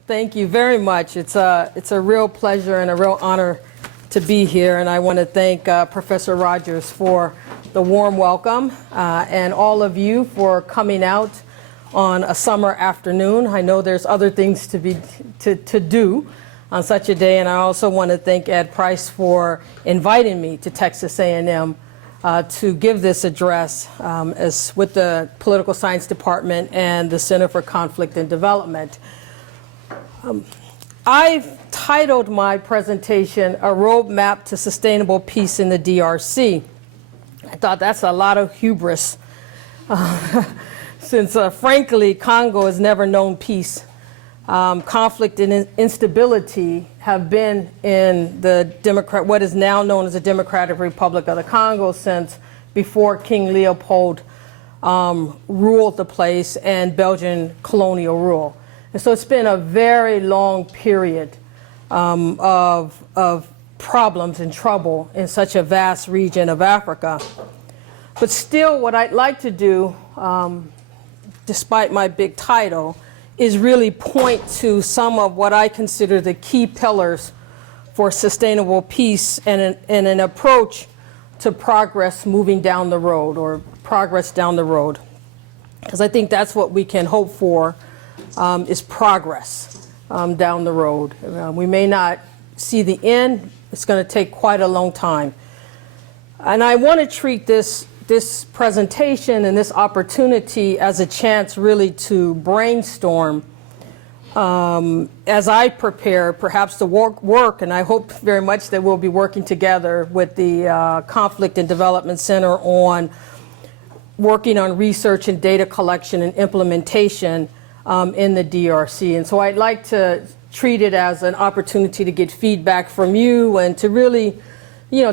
Thank you very much. It's a real pleasure and a real honor to be here, and I want to thank Professor Rogers for the warm welcome and all of you for coming out on a summer afternoon. I know there's other things to do on such a day, and I also want to thank Ed Price for inviting me to Texas A&M to give this address as with the Political Science Department and the Center for Conflict and Development. I've titled my presentation, A Roadmap to Sustainable Peace in the DRC. I thought that's a lot of hubris, since frankly, Congo has never known peace. Conflict and instability have been in what is now known as the Democratic Republic of the Congo since before King Leopold ruled the place and Belgian colonial rule. And so it's been a very long period of problems and trouble in such a vast region of Africa. But still, what I'd like to do, despite my big title, is really point to some of what I consider the key pillars for sustainable peace and an approach to progress moving down the road, or progress down the road. Because I think that's what we can hope for, is progress down the road. We may not see the end. It's going to take quite a long time. And I want to treat this presentation and this opportunity as a chance really to brainstorm as I prepare perhaps to work, and I hope very much that we'll be working together with the Conflict and Development Center on working on research and data collection and implementation in the DRC. And so I'd like to treat it as an opportunity to get feedback from you and to really,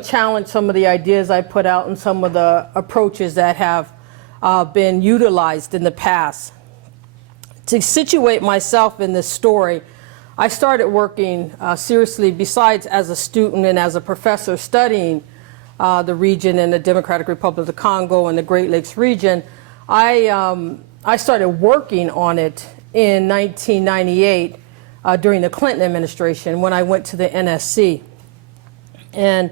challenge some of the ideas I put out and some of the approaches that have been utilized in the past. To situate myself in this story, I started working seriously, besides as a student and as a professor studying the region in the Democratic Republic of the Congo and the Great Lakes region. I started working on it in 1998 during the Clinton administration when I went to the NSC. And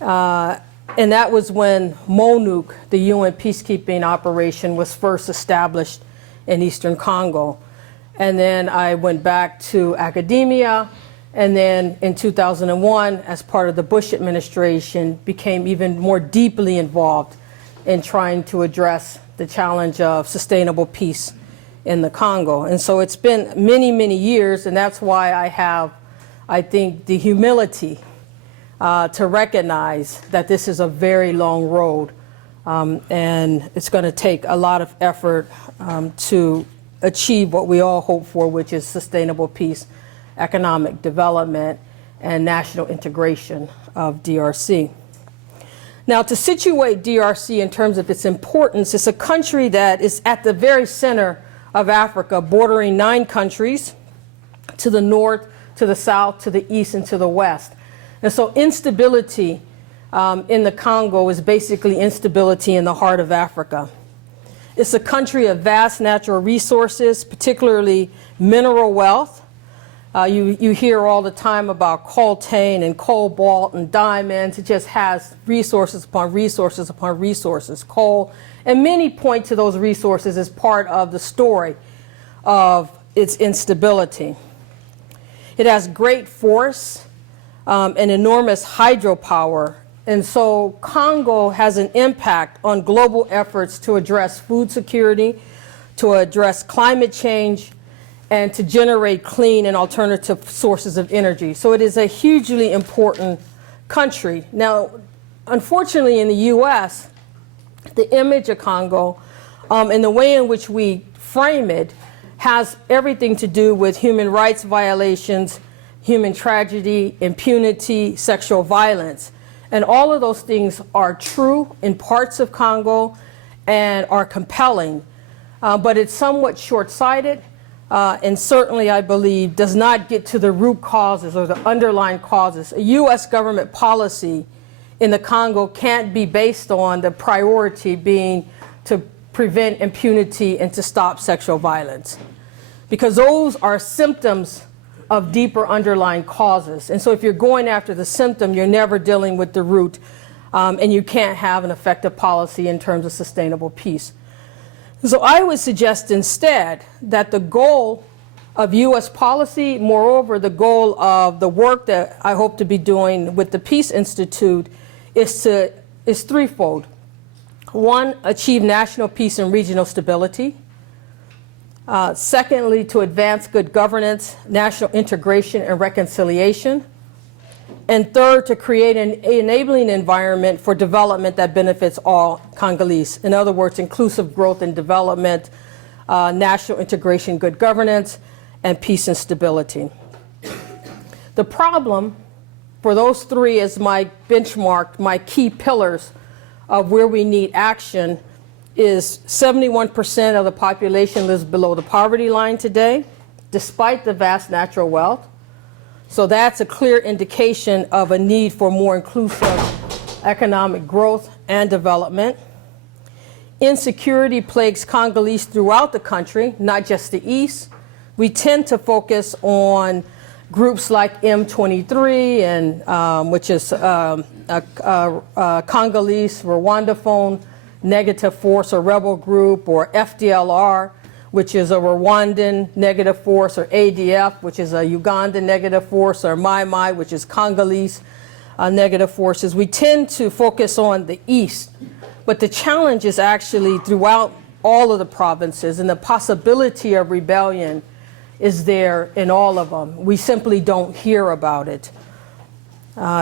that was when MONUC, the UN peacekeeping operation, was first established in Eastern Congo. And then I went back to academia, and then in 2001, as part of the Bush administration, became even more deeply involved in trying to address the challenge of sustainable peace in the Congo. And so it's been many, many years, and that's why I have, I think, the humility to recognize that this is a very long road, and it's going to take a lot of effort to achieve what we all hope for, which is sustainable peace, economic development, and national integration of DRC. Now, to situate DRC in terms of its importance, it's a country that is at the very center of Africa, bordering 9 countries to the north, to the south, to the east, and to the west. And so instability in the Congo is basically instability in the heart of Africa. It's a country of vast natural resources, particularly mineral wealth. You hear all the time about coltan and cobalt and diamonds. It just has resources upon resources upon resources, coal. And many point to those resources as part of the story of its instability. It has great forests and enormous hydropower. And so Congo has an impact on global efforts to address food security, to address climate change, and to generate clean and alternative sources of energy. So it is a hugely important country. Now, unfortunately in the US, the image of Congo and the way in which we frame it has everything to do with human rights violations, human tragedy, impunity, sexual violence. And all of those things are true in parts of Congo and are compelling, but it's somewhat short-sighted. And certainly, I believe, does not get to the root causes or the underlying causes. A U.S. government policy in the Congo can't be based on the priority being to prevent impunity and to stop sexual violence. because those are symptoms of deeper underlying causes. And so if you're going after the symptom, you're never dealing with the root, and you can't have an effective policy in terms of sustainable peace. So I would suggest instead that the goal of U.S. policy, moreover, the goal of the work that I hope to be doing with the Peace Institute is threefold. One, achieve national peace and regional stability. Secondly, to advance good governance, national integration and reconciliation. And third, to create an enabling environment for development that benefits all Congolese. In other words, inclusive growth and development, national integration, good governance, and peace and stability. The problem for those three is my benchmark, my key pillars of where we need action is 71% of the population lives below the poverty line today, despite the vast natural wealth. So that's a clear indication of a need for more inclusive economic growth and development. Insecurity plagues Congolese throughout the country, not just the East. We tend to focus on groups like M23, and which is Congolese Rwandaphone negative force or rebel group, or FDLR, which is a Rwandan negative force, or ADF, which is a Ugandan negative force, or Mai, which is Congolese negative forces. We tend to focus on the East, but the challenge is actually throughout all of the provinces, and the possibility of rebellion is there in all of them. We simply don't hear about it.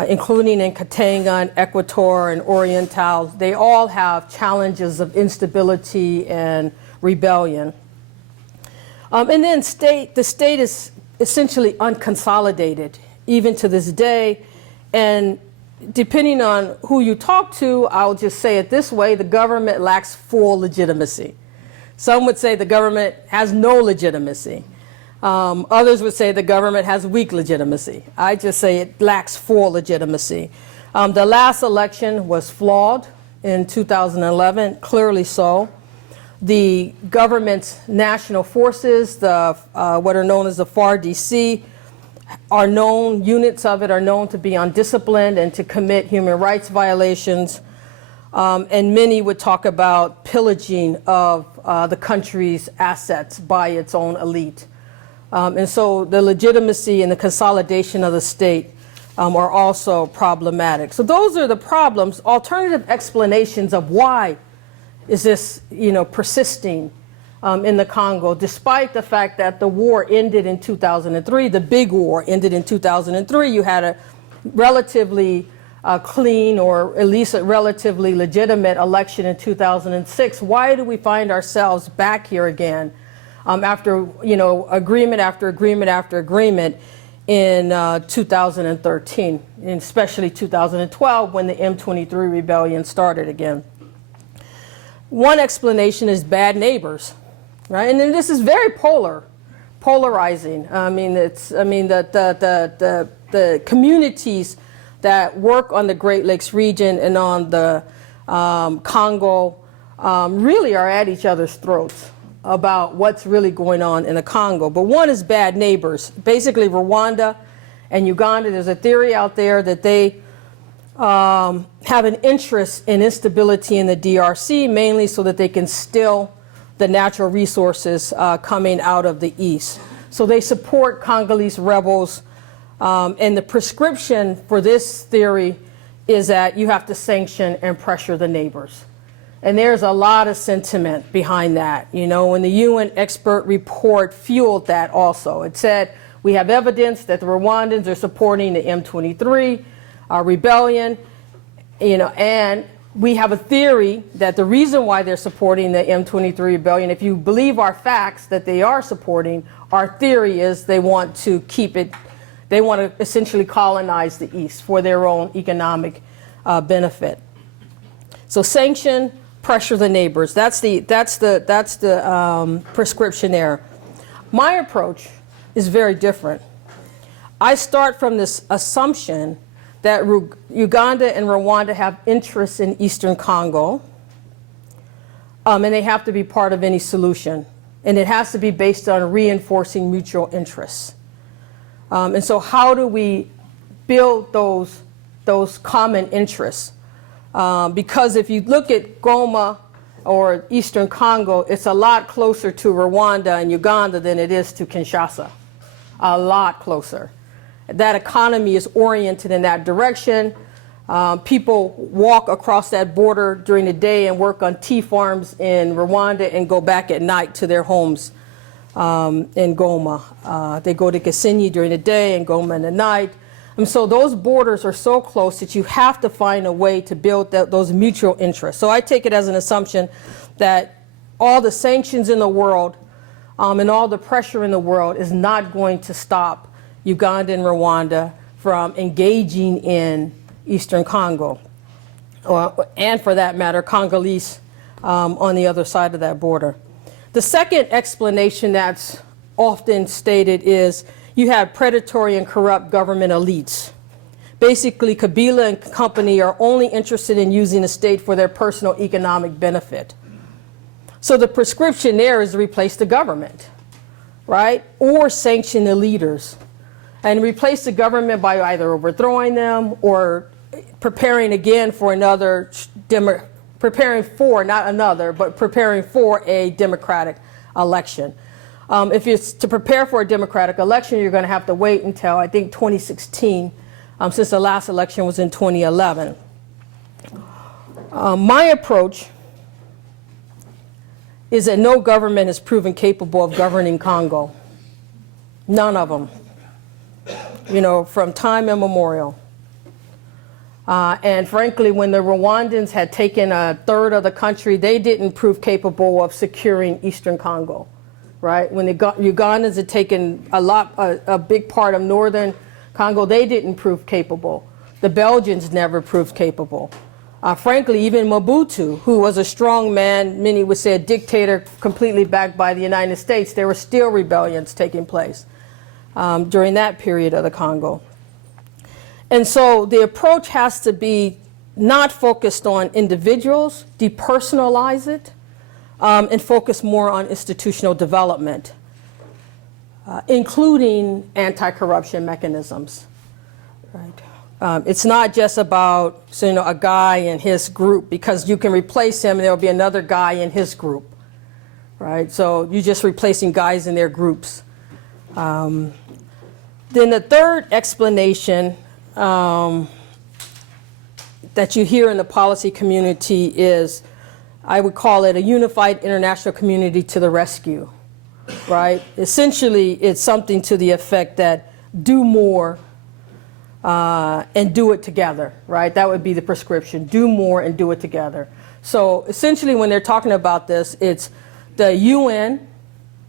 Including in Katanga and Equator and Oriental, they all have challenges of instability and rebellion. And then the state is essentially unconsolidated, even to this day. And depending on who you talk to, I'll just say it this way: the government lacks full legitimacy. Some would say the government has no legitimacy. Others would say the government has weak legitimacy. I just say it lacks full legitimacy. The last election was flawed in 2011, clearly so. The government's national forces, what are known as the FARDC, units of it are known to be undisciplined and to commit human rights violations. And many would talk about pillaging of the country's assets by its own elite. And so the legitimacy and the consolidation of the state are also problematic. So those are the problems. Alternative explanations of why is this, persisting in the Congo, despite the fact that the war ended in 2003, the big war ended in 2003. You had a relatively clean, or at least a relatively legitimate election in 2006. Why do we find ourselves back here again? After agreement after agreement after agreement in 2013, and especially 2012 when the M23 rebellion started again. One explanation is bad neighbors, right? And then this is very polarizing. The communities that work on the Great Lakes region and on the Congo really are at each other's throats about what's really going on in the Congo. But one is bad neighbors. Basically, Rwanda and Uganda, there's a theory out there that they have an interest in instability in the DRC, mainly so that they can steal the natural resources coming out of the east. So they support Congolese rebels, and the prescription for this theory is that you have to sanction and pressure the neighbors. And there's a lot of sentiment behind that. When the UN expert report fueled that also. It said, we have evidence that the Rwandans are supporting the M23 rebellion, and we have a theory that the reason why they're supporting the M23 rebellion, if you believe our facts that they are supporting, our theory is they want to keep it, they want to essentially colonize the East for their own economic benefit. So sanction, pressure the neighbors. That's the prescription there. My approach is very different. I start from this assumption that Uganda and Rwanda have interests in Eastern Congo, and they have to be part of any solution. and it has to be based on reinforcing mutual interests. And so how do we build those common interests? Because if you look at Goma or Eastern Congo, it's a lot closer to Rwanda and Uganda than it is to Kinshasa. A lot closer. That economy is oriented in that direction. People walk across that border during the day and work on tea farms in Rwanda and go back at night to their homes in Goma. They go to Gisenyi during the day and Goma in the night. And so those borders are so close that you have to find a way to build those mutual interests. So I take it as an assumption that all the sanctions in the world and all the pressure in the world is not going to stop Uganda and Rwanda from engaging in Eastern Congo, and for that matter, Congolese on the other side of that border. The second explanation that's often stated is you have predatory and corrupt government elites. Basically, Kabila and company are only interested in using the state for their personal economic benefit. So the prescription there is to replace the government, right? Or sanction the leaders. And replace the government by either overthrowing them or preparing again for another, preparing for a democratic election. If it's to prepare for a democratic election, you're going to have to wait until, I think, 2016, since the last election was in 2011. My approach is that no government has proven capable of governing Congo. None of them. You know, from time immemorial. And frankly, when the Rwandans had taken a third of the country, they didn't prove capable of securing Eastern Congo, right? When the Ugandans had taken a big part of northern Congo, they didn't prove capable. The Belgians never proved capable. Frankly, even Mobutu, who was a strong man, many would say a dictator completely backed by the United States, there were still rebellions taking place during that period of the Congo. And so the approach has to be not focused on individuals, depersonalize it, and focus more on institutional development, including anti-corruption mechanisms. Right? It's not just about a guy in his group, because you can replace him and there'll be another guy in his group. Right? So you're just replacing guys in their groups. Then the third explanation that you hear in the policy community is, I would call it a unified international community to the rescue, right? Essentially, it's something to the effect that do more and do it together, right? That would be the prescription, do more and do it together. So essentially, when they're talking about this, it's the UN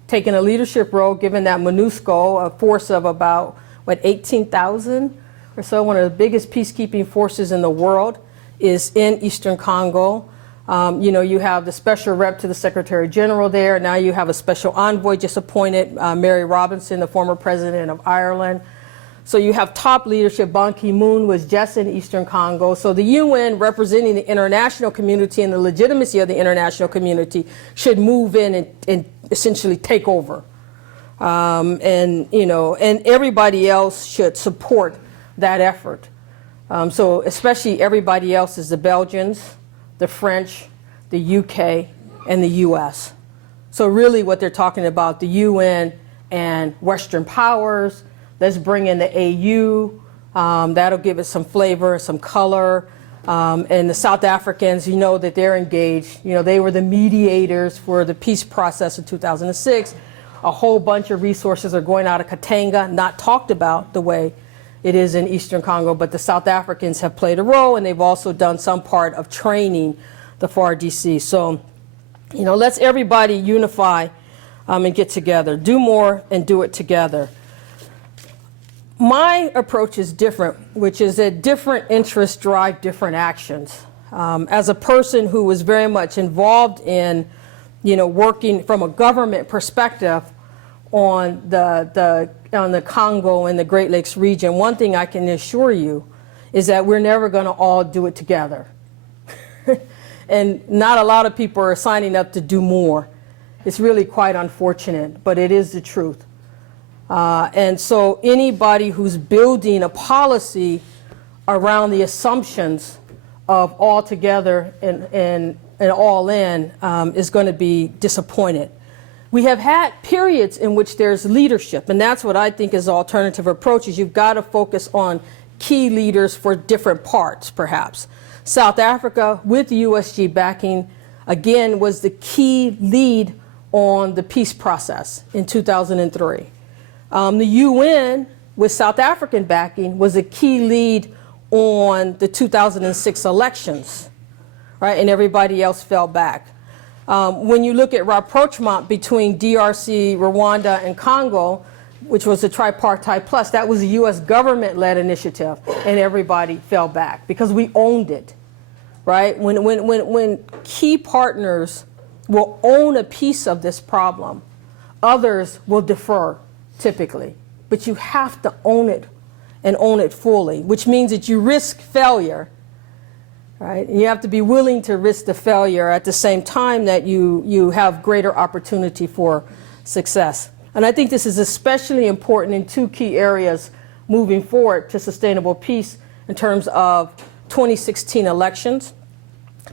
taking a leadership role, given that MONUSCO, a force of about, 18,000 or so, one of the biggest peacekeeping forces in the world, is in Eastern Congo. You have the special rep to the Secretary General there. Now you have a special envoy just appointed, Mary Robinson, the former president of Ireland. So you have top leadership. Ban Ki-moon was just in Eastern Congo. So the UN, representing the international community and the legitimacy of the international community, should move in and essentially take over. And everybody else should support that effort. So especially everybody else is the Belgians, the French, the UK, and the US. So really what they're talking about, the UN and Western powers, let's bring in the AU, that'll give it some flavor, some color. And the South Africans, that they're engaged. They were the mediators for the peace process in 2006. A whole bunch of resources are going out of Katanga, not talked about the way it is in Eastern Congo, but the South Africans have played a role, and they've also done some part of training the FARDC. So, let's everybody unify and get together. Do more and do it together. My approach is different, which is that different interests drive different actions. As a person who was very much involved in, working from a government perspective on the Congo and the Great Lakes region, one thing I can assure you is that we're never going to all do it together. And not a lot of people are signing up to do more. It's really quite unfortunate, but it is the truth. And so anybody who's building a policy around the assumptions of all together and all in is going to be disappointed. We have had periods in which there's leadership, and that's what I think is alternative approaches. You've got to focus on key leaders for different parts, perhaps. South Africa, with USG backing, again, was the key lead on the peace process in 2003. The UN, with South African backing, was a key lead on the 2006 elections, right? And everybody else fell back. When you look at rapprochement between DRC, Rwanda, and Congo, which was the tripartite plus, that was a U.S. government-led initiative, and everybody fell back because we owned it, right? When key partners will own a piece of this problem, others will defer, typically. But you have to own it and own it fully, which means that you risk failure, right? And you have to be willing to risk the failure at the same time that you have greater opportunity for success. And I think this is especially important in two key areas moving forward to sustainable peace in terms of 2016 elections.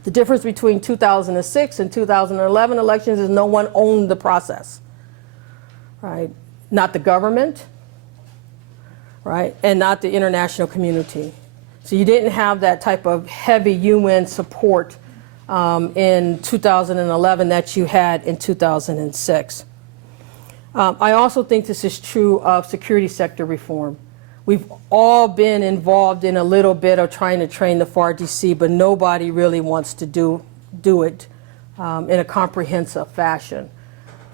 The difference between 2006 and 2011 elections is no one owned the process, right? Not the government, right? And not the international community. So you didn't have that type of heavy UN support in 2011 that you had in 2006. I also think this is true of security sector reform. We've all been involved in a little bit of trying to train the FARDC, but nobody really wants to do it in a comprehensive fashion.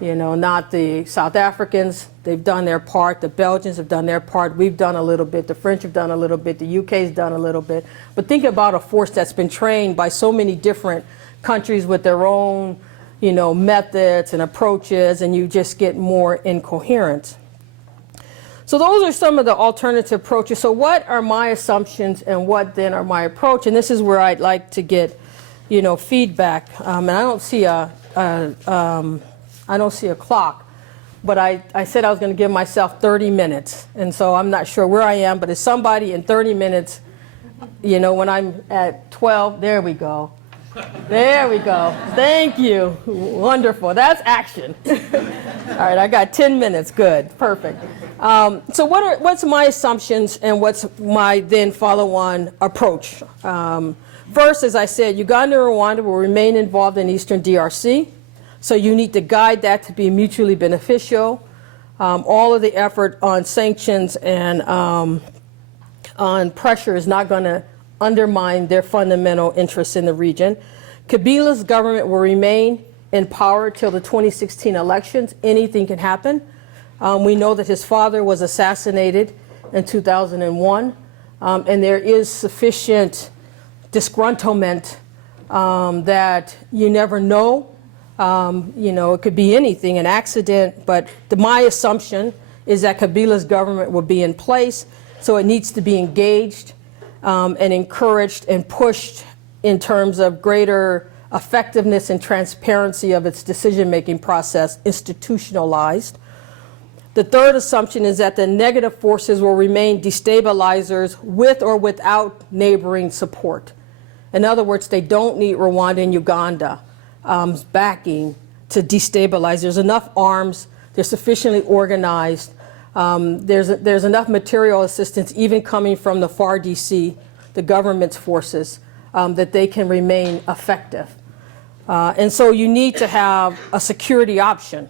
You know, not the South Africans, they've done their part, the Belgians have done their part, we've done a little bit, the French have done a little bit, the UK's done a little bit. But think about a force that's been trained by so many different countries with their own, you know, methods and approaches, and you just get more incoherent. So those are some of the alternative approaches. So what are my assumptions and what then are my approach? And this is where I'd like to get, you know, feedback. And I don't see a clock, but I said I was going to give myself 30 minutes. And so I'm not sure where I am, but if somebody in 30 minutes, you know, when I'm at 12, there we go. There we go. Thank you. Wonderful. That's action. All right, I got 10 minutes. Good. Perfect. So what's my assumptions and what's my then follow-on approach? First, as I said, Uganda and Rwanda will remain involved in Eastern DRC. So you need to guide that to be mutually beneficial. All of the effort on sanctions and on pressure is not going to undermine their fundamental interests in the region. Kabila's government will remain in power till the 2016 elections. Anything can happen. We know that his father was assassinated in 2001, and there is sufficient disgruntlement that you never know. You know, it could be anything, an accident, but my assumption is that Kabila's government will be in place, so it needs to be engaged and encouraged and pushed in terms of greater effectiveness and transparency of its decision-making process, institutionalized. The third assumption is that the negative forces will remain destabilizers with or without neighboring support. In other words, they don't need Rwanda and Uganda backing to destabilize. There's enough arms, they're sufficiently organized, there's enough material assistance even coming from the FARDC, the government's forces, that they can remain effective. And so you need to have a security option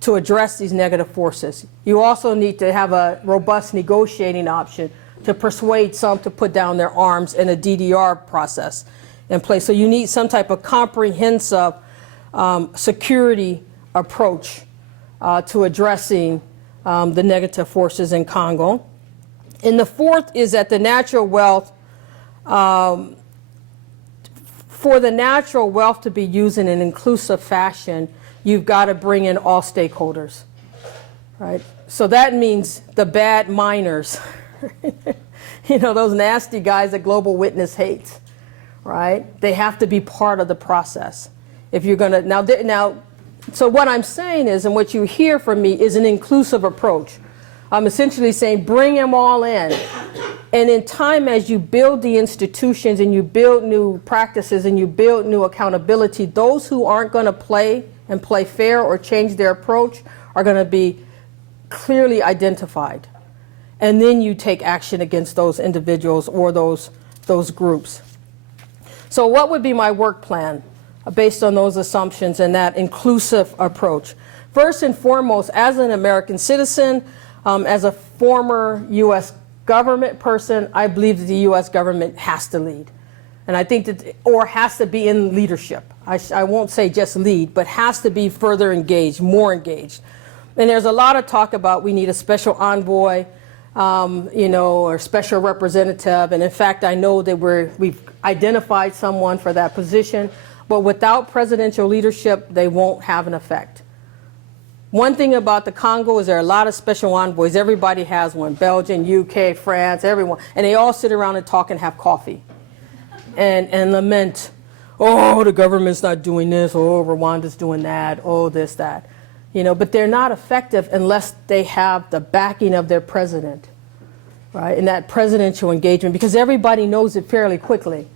to address these negative forces. You also need to have a robust negotiating option to persuade some to put down their arms in a DDR process in place. So you need some type of comprehensive security approach to addressing the negative forces in Congo. And the fourth is that the natural wealth, for the natural wealth to be used in an inclusive fashion, you've got to bring in all stakeholders, right? So that means the bad miners, you know, those nasty guys that Global Witness hates, right? They have to be part of the process. If you're going to, now So what I'm saying is, and what you hear from me, is an inclusive approach. I'm essentially saying bring them all in. And in time, as you build the institutions and you build new practices and you build new accountability, those who aren't going to play and play fair or change their approach are going to be clearly identified. And then you take action against those individuals or those groups. So what would be my work plan based on those assumptions and that inclusive approach? First and foremost, as an American citizen, as a former U.S. government person, I believe that the U.S. government has to lead. And I think that, or has to be in leadership. I won't say just lead, but has to be further engaged, more engaged. And there's a lot of talk about we need a special envoy, or special representative. And in fact, I know that we've identified someone for that position. But without presidential leadership, they won't have an effect. One thing about the Congo is there are a lot of special envoys. Everybody has one. Belgium, UK, France, everyone. And they all sit around and talk and have coffee and lament, oh, the government's not doing this, oh, Rwanda's doing that, oh, this, that. But they're not effective unless they have the backing of their president, right? And that presidential engagement, because everybody knows it fairly quickly.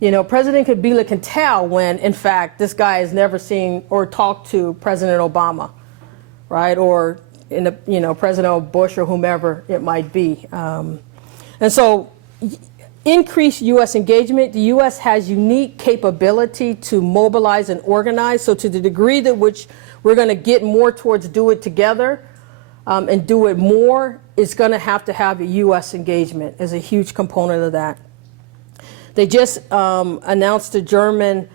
President Kabila can tell when, in fact, this guy has never seen or talked to President Obama, right? Or President Bush or whomever it might be. And so increased U.S. engagement. The U.S. has unique capability to mobilize and organize. So to the degree that which we're going to get more towards do it together and do it more, it's going to have a U.S. engagement as a huge component of that. They just announced a German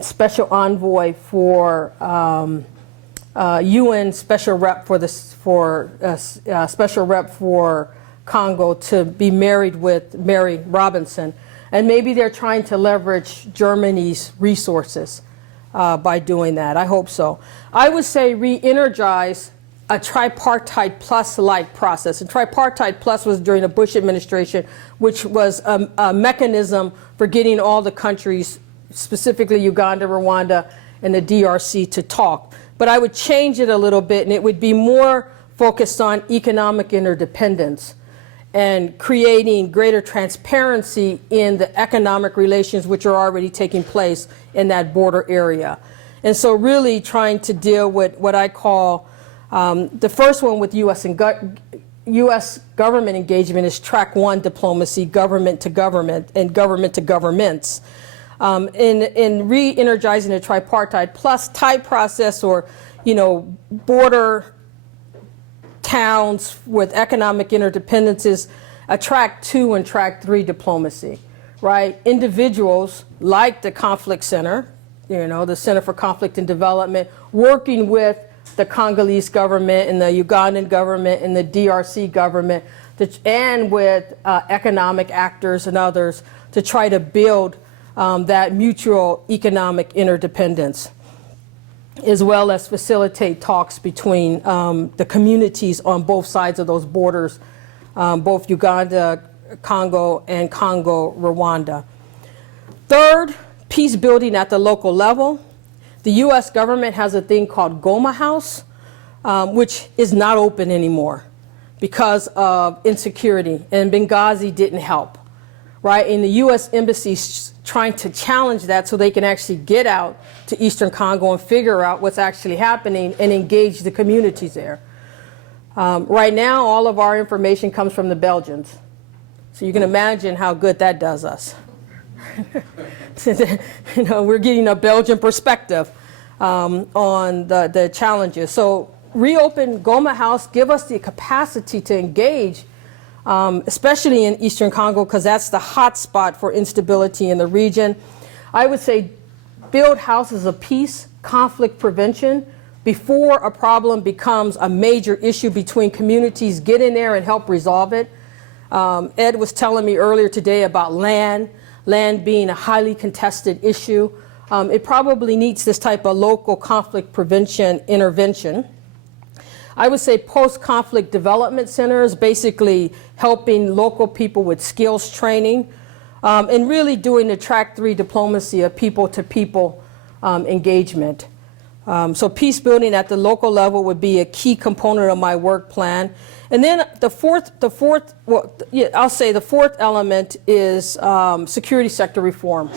special envoy for UN special rep special rep for Congo to be married with Mary Robinson, and maybe they're trying to leverage Germany's resources by doing that. I hope so. I would say re-energize a tripartite plus-like process. And tripartite plus was during the Bush administration, which was a mechanism for getting all the countries, specifically Uganda, Rwanda, and the DRC, to talk. But I would change it a little bit, and it would be more focused on economic interdependence and creating greater transparency in the economic relations which are already taking place in that border area. And so really trying to deal with what I call the first one with U.S. government engagement is track one diplomacy, government to government and government to governments. In re-energizing the tripartite plus type process, or border towns with economic interdependencies, a track two and track three diplomacy, right? Individuals like the conflict center, the Center for Conflict and Development, working with the Congolese government and the Ugandan government and the DRC government, and with economic actors and others to try to build that mutual economic interdependence, as well as facilitate talks between the communities on both sides of those borders, both Uganda, Congo, and Congo, Rwanda. Third, peace building at the local level. The U.S. government has a thing called Goma House, which is not open anymore because of insecurity, and Benghazi didn't help, right? And the U.S. embassy's trying to challenge that so they can actually get out to Eastern Congo and figure out what's actually happening and engage the communities there. Right now, all of our information comes from the Belgians. So you can imagine how good that does us. We're getting a Belgian perspective on the challenges. So reopen Goma House, give us the capacity to engage, especially in Eastern Congo, because that's the hot spot for instability in the region. I would say build houses of peace, conflict prevention, before a problem becomes a major issue between communities. Get in there and help resolve it. Ed was telling me earlier today about land being a highly contested issue. It probably needs this type of local conflict prevention intervention. I would say post-conflict development centers, basically helping local people with skills training, and really doing the track three diplomacy of people-to-people engagement. So peace building at the local level would be a key component of my work plan. And then the fourth element is security sector reform,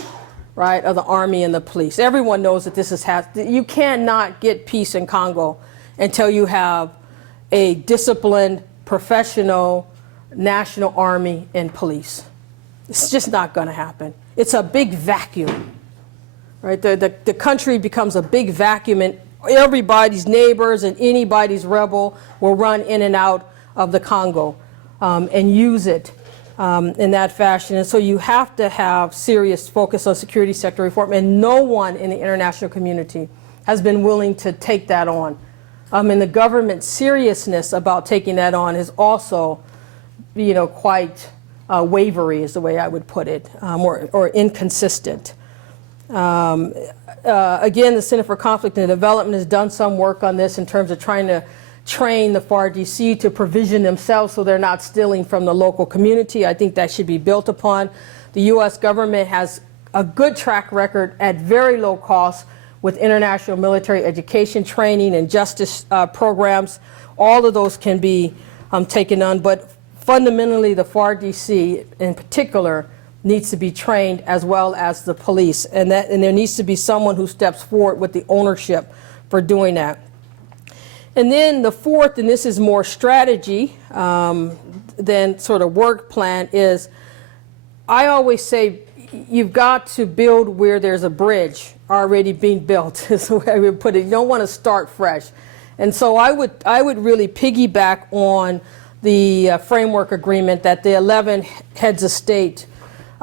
right, of the army and the police. Everyone knows that this is you cannot get peace in Congo until you have a disciplined, professional national army and police. It's just not going to happen. It's a big vacuum, right? The country becomes a big vacuum, and everybody's neighbors and anybody's rebel will run in and out of the Congo and use it in that fashion. And so you have to have serious focus on security sector reform, and no one in the international community has been willing to take that on. And the government's seriousness about taking that on is also, quite wavery is the way I would put it, or inconsistent. Again, the Center for Conflict and Development has done some work on this in terms of trying to train the FARDC to provision themselves so they're not stealing from the local community. I think that should be built upon. The U.S. government has a good track record at very low cost with international military education training and justice programs. All of those can be taken on, but fundamentally the FARDC in particular needs to be trained as well as the police, and there needs to be someone who steps forward with the ownership for doing that. And then the fourth, and this is more strategy than sort of work plan, is I always say you've got to build where there's a bridge already being built, is the way I would put it. You don't want to start fresh. And so I would really piggyback on the framework agreement that the 11 heads of state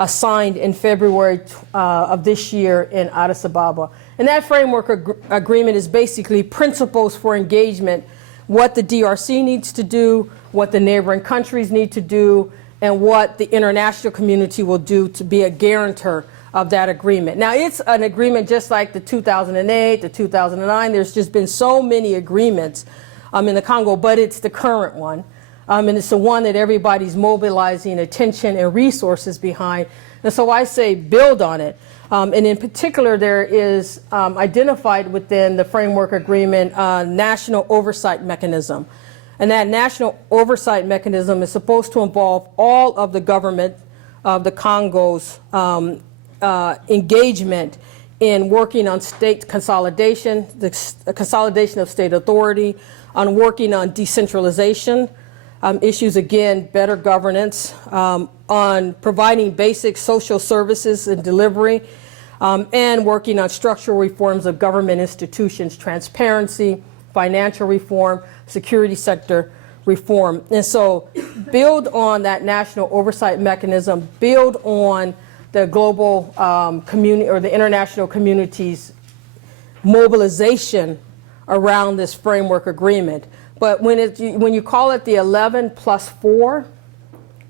signed in February of this year in Addis Ababa. And that framework agreement is basically principles for engagement, what the DRC needs to do, what the neighboring countries need to do, and what the international community will do to be a guarantor of that agreement. Now, it's an agreement just like the 2008, the 2009. There's just been so many agreements in the Congo, but it's the current one. And it's the one that everybody's mobilizing attention and resources behind. And so I say build on it. And in particular, there is identified within the framework agreement national oversight mechanism. And that national oversight mechanism is supposed to involve all of the government of the Congo's engagement in working on state consolidation, the consolidation of state authority, on working on decentralization issues, again, better governance, on providing basic social services and delivery, and working on structural reforms of government institutions, transparency, financial reform, security sector reform. And so build on that national oversight mechanism, build on the global community or the international community's mobilization around this framework agreement. But when you call it the 11 plus 4,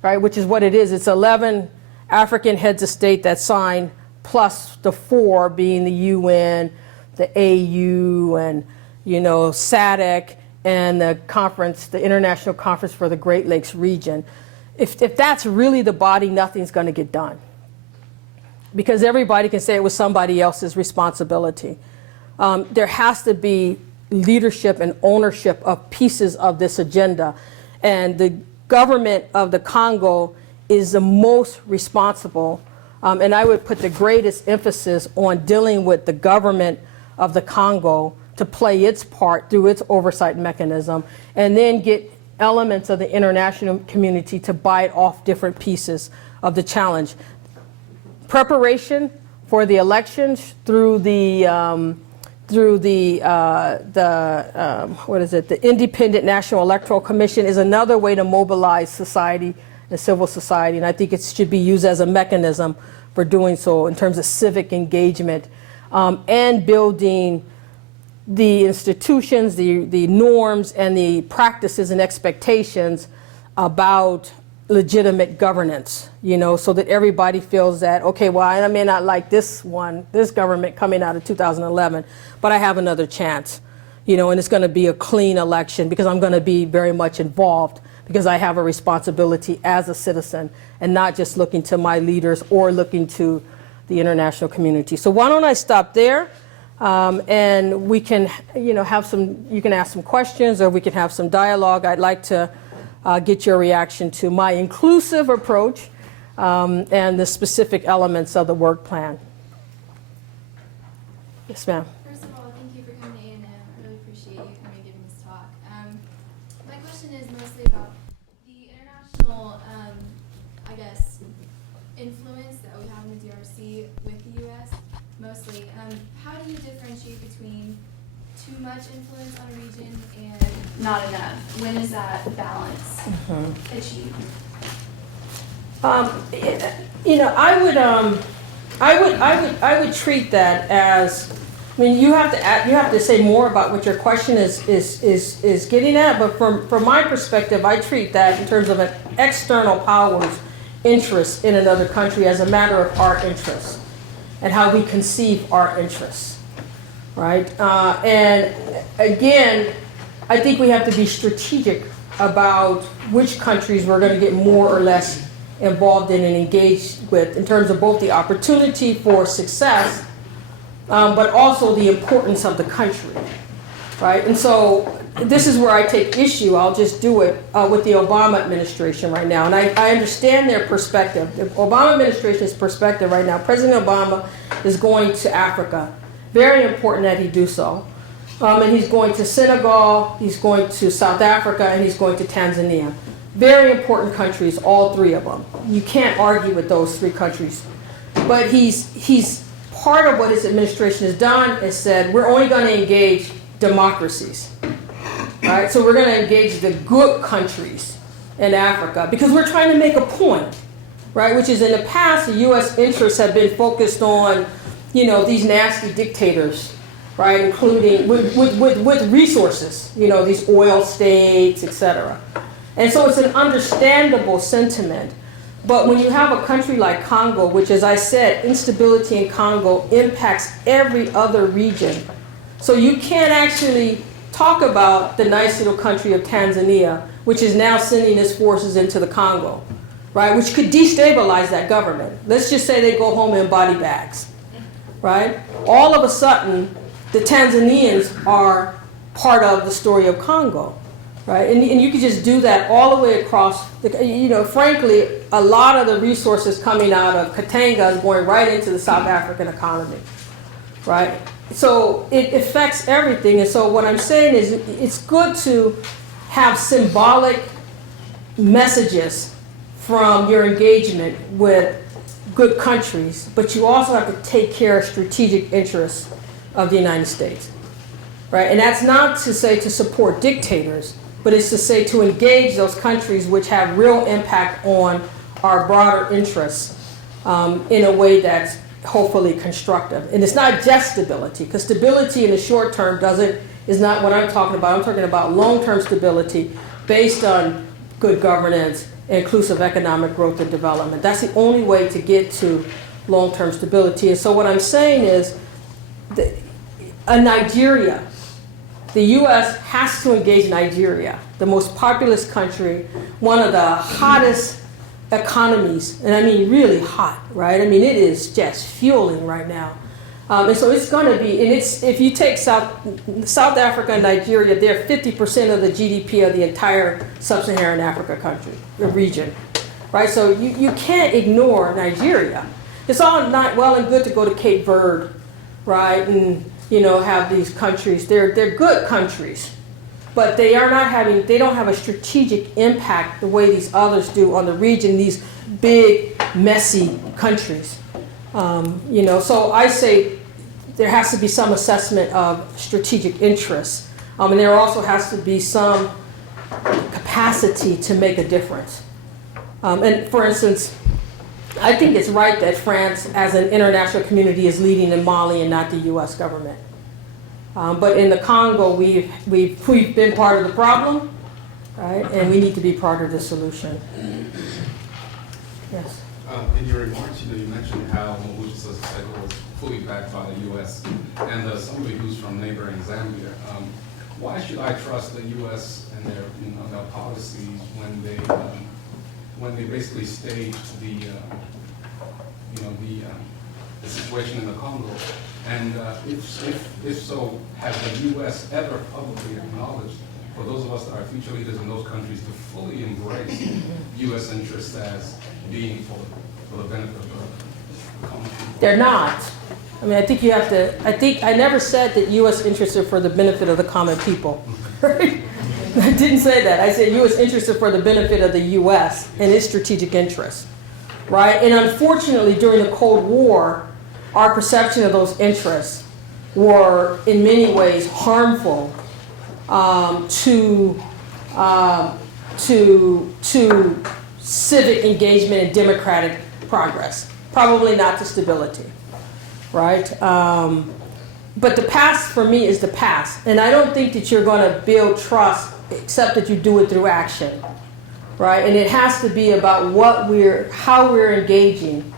right, which is what it is, it's 11 African heads of state that signed, plus the 4 being the UN, the AU, and SADC, and the conference, the International Conference for the Great Lakes region. If that's really the body, nothing's going to get done, because everybody can say it was somebody else's responsibility. There has to be leadership and ownership of pieces of this agenda, and the government of the Congo is the most responsible, and I would put the greatest emphasis on dealing with the government of the Congo to play its part through its oversight mechanism, and then get elements of the international community to bite off different pieces of the challenge. Preparation for the elections through the Independent National Electoral Commission is another way to mobilize society and civil society, and I think it should be used as a mechanism for doing so in terms of civic engagement, and building the institutions, the norms, and the practices and expectations about legitimate governance, so that everybody feels that, okay, well, I may not like this government coming out of 2011, but I have another chance, and it's going to be a clean election because I'm going to be very much involved, because I have a responsibility as a citizen and not just looking to my leaders or looking to the international community. So why don't I stop there? and we can, have some, you can ask some questions or we can have some dialogue. I'd like to get your reaction to my inclusive approach and the specific elements of the work plan. Yes, ma'am. First of all, thank you for coming in, and I really appreciate you coming and giving this talk. My question is mostly about the international, I guess, influence that we have in the DRC with the U.S. mostly. How do you differentiate between too much influence on a region and not enough? When is that balance achieved? I would treat that as, you have to say more about what your question is getting at, but from my perspective, I treat that in terms of an external power's interest in another country as a matter of our interests and how we conceive our interests, right? And again, I think we have to be strategic about which countries we're going to get more or less involved in and engaged with in terms of both the opportunity for success, but also the importance of the country, right? And so this is where I take issue, I'll just do it, with the Obama administration right now. And I understand their perspective. The Obama administration's perspective right now, President Obama is going to Africa. Very important that he do so. And he's going to Senegal, he's going to South Africa, and he's going to Tanzania. Very important countries, all three of them. You can't argue with those three countries. But he's part of what his administration has done is said, we're only going to engage democracies. Right? So we're going to engage the good countries in Africa because we're trying to make a point, right? Which is in the past, the U.S. interests have been focused on, these nasty dictators, right? Including with resources, these oil states, etc. And so it's an understandable sentiment. But when you have a country like Congo, which, as I said, instability in Congo impacts every other region. So you can't actually talk about the nice little country of Tanzania, which is now sending its forces into the Congo, right? Which could destabilize that government. Let's just say they go home in body bags, right? All of a sudden, the Tanzanians are part of the story of Congo. Right, and you could just do that all the way across. Frankly, a lot of the resources coming out of Katanga is going right into the South African economy, right? So it affects everything. And so what I'm saying is, it's good to have symbolic messages from your engagement with good countries, but you also have to take care of strategic interests of the United States, right? And that's not to say to support dictators, but it's to say to engage those countries which have real impact on our broader interests in a way that's hopefully constructive. And it's not just stability, because stability in the short term is not what I'm talking about. I'm talking about long-term stability based on good governance, inclusive economic growth and development. That's the only way to get to long-term stability. And so what I'm saying is, Nigeria, the U.S. has to engage Nigeria, the most populous country, one of the hottest economies, and I mean really hot, right? I mean, it is just fueling right now. And so it's going to be, and if you take South Africa and Nigeria, they're 50% of the GDP of the entire sub-Saharan Africa country, the region, right? So you can't ignore Nigeria. It's all not well and good to go to Cape Verde, right? And have these countries. They're good countries, but they don't have a strategic impact the way these others do on the region, these big, messy countries. So I say there has to be some assessment of strategic interests. And there also has to be some capacity to make a difference. And for instance, I think it's right that France, as an international community, is leading in Mali and not the U.S. government. But in the Congo, we've been part of the problem, right? And we need to be part of the solution. Yes. In your remarks, you mentioned how Mobutu's cycle was fully backed by the U.S. and some reviews from neighboring Zambia. Why should I trust the U.S. and their policies when they basically staged the the situation in the Congo? And if so, has the U.S. ever publicly acknowledged, for those of us that are future leaders in those countries, to fully embrace U.S. interests as being for the benefit of the common people? They're not. I mean, I think you have to, I never said that U.S. interests are for the benefit of the common people. Right? I didn't say that. I said U.S. interests are for the benefit of the U.S. and its strategic interests. Right? And unfortunately, during the Cold War, our perception of those interests were in many ways harmful to civic engagement and democratic progress, probably not to stability, right? But the past for me is the past, and I don't think that you're going to build trust except that you do it through action, right? And it has to be about how we're engaging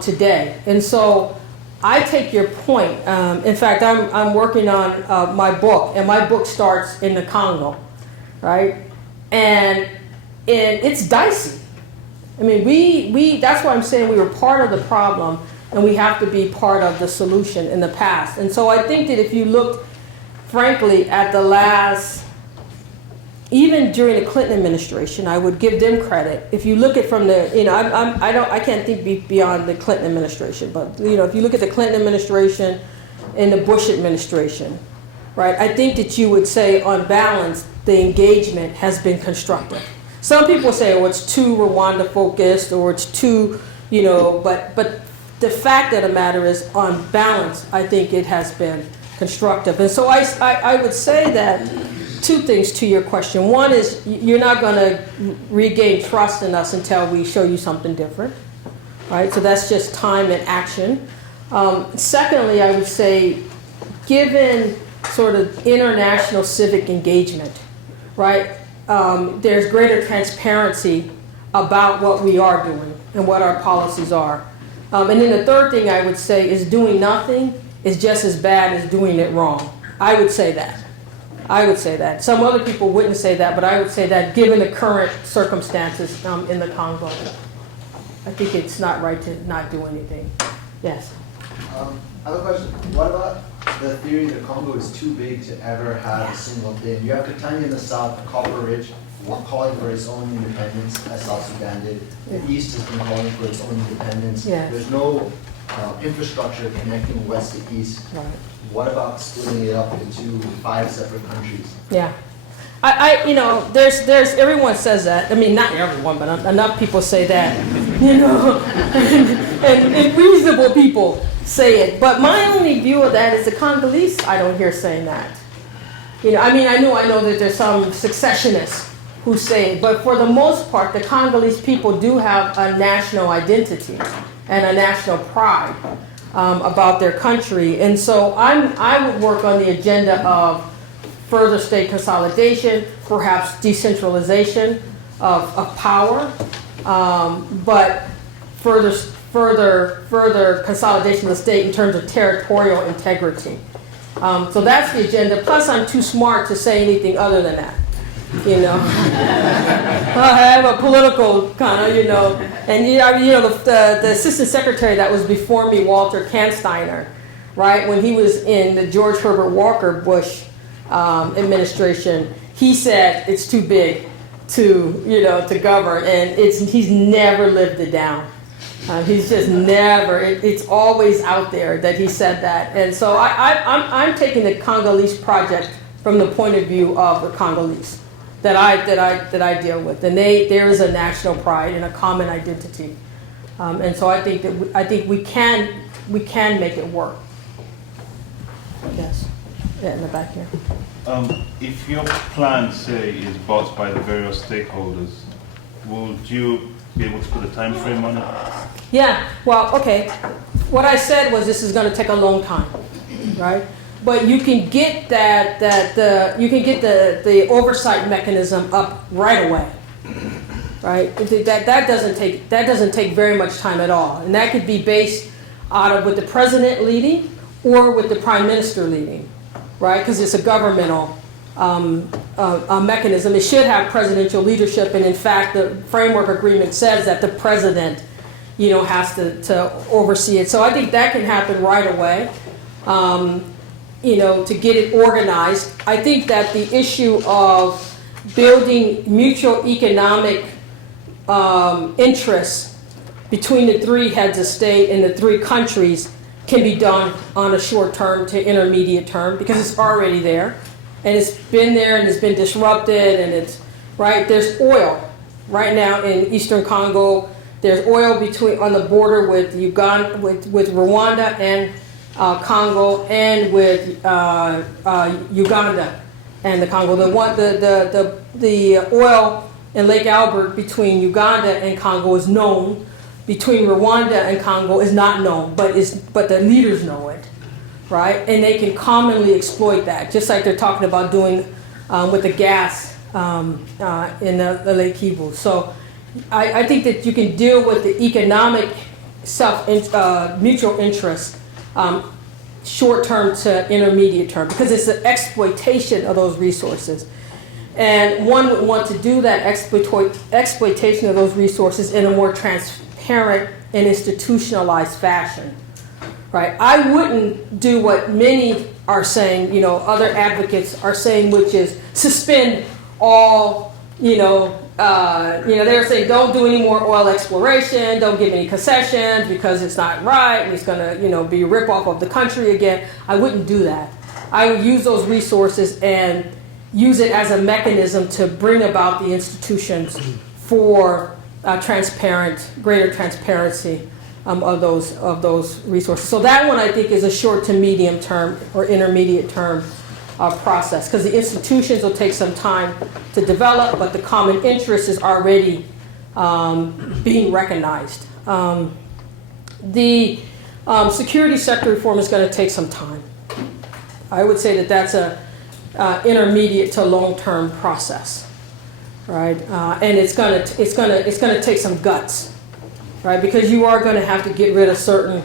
today. And so I take your point. In fact, I'm working on my book, and my book starts in the Congo, right? And it's dicey. I mean, we that's why I'm saying we were part of the problem, and we have to be part of the solution in the past. And so I think that if you look, frankly, at the last, even during the Clinton administration, I would give them credit. If you look at from the, I can't think beyond the Clinton administration, but if you look at the Clinton administration and the Bush administration, right? I think that you would say, on balance, the engagement has been constructive. Some people say, oh, it's too Rwanda focused, or it's too, but the fact of the matter is, on balance, I think it has been constructive. And so I would say that. Two things to your question. One is, you're not going to regain trust in us until we show you something different, right? So that's just time and action. Secondly, I would say, given sort of international civic engagement, right, there's greater transparency about what we are doing and what our policies are. And then the third thing I would say is, doing nothing is just as bad as doing it wrong. I would say that. I would say that. Some other people wouldn't say that, but I would say that given the current circumstances in the Congo, I think it's not right to not do anything. Yes? I have a question. What about the theory that Congo is too big to ever have a single thing? You have Katanga in the south, Copper Ridge, calling for its own independence, as South Sudan did. The east has been calling for its own independence. Yeah. There's no infrastructure connecting west to east. Right. What about splitting it up into 5 separate countries? Yeah. There's everyone says that. I mean, not everyone, but enough people say that, and reasonable people say it. But my only view of that is the Congolese, I don't hear saying that. I know that there's some secessionists who say it, but for the most part, the Congolese people do have a national identity and a national pride about their country. And so I would work on the agenda of further state consolidation, perhaps decentralization of power, but further consolidation of the state in terms of territorial integrity. So that's the agenda. Plus, I'm too smart to say anything other than that. I have a political kind of, and the assistant secretary that was before me, Walter Kansteiner, right, when he was in the George Herbert Walker Bush administration, he said it's too big to govern, and he's never lived it down. He's just never. It's always out there that he said that, and so I'm taking the Congolese project from the point of view of the Congolese that I deal with, and there is a national pride and a common identity, and so I think we can make it work. Yes, yeah, in the back here. If your plan, say, is bought by the various stakeholders, would you be able to put a time frame on it? Yeah. Well, okay. What I said was this is going to take a long time, right? But you can get the oversight mechanism up right away, right? That doesn't take very much time at all, and that could be based out of with the president leading or with the prime minister leading, right? Because it's a governmental a mechanism. It should have presidential leadership, and in fact, the framework agreement says that the president has to oversee it. So I think that can happen right away, to get it organized. I think that the issue of building mutual economic interests between the three heads of state and the three countries can be done on a short term to intermediate term, because it's already there, and it's been there and it's been disrupted, and it's, right, there's oil right now in Eastern Congo. There's oil on the border with Uganda, with Rwanda and Congo, and with Uganda and the Congo. The oil in Lake Albert between Uganda and Congo is known. Between Rwanda and Congo is not known, but the leaders know it, right? And they can commonly exploit that, just like they're talking about doing with the gas in the Lake Kivu. So I think that you can deal with the economic mutual interest short term to intermediate term, because it's the exploitation of those resources. And one would want to do that exploitation of those resources in a more transparent and institutionalized fashion, right? I wouldn't do what many are saying, other advocates are saying, which is suspend all, they're saying don't do any more oil exploration, don't give any concessions because it's not right, and it's gonna, be a ripoff of the country again. I wouldn't do that. I would use those resources and use it as a mechanism to bring about the institutions for greater transparency of those resources. So that one I think is a short to medium term or intermediate term process, because the institutions will take some time to develop, but the common interest is already being recognized. The security sector reform is going to take some time. I would say that that's a intermediate to long-term process. Right, and it's gonna take some guts, right? Because you are gonna have to get rid of certain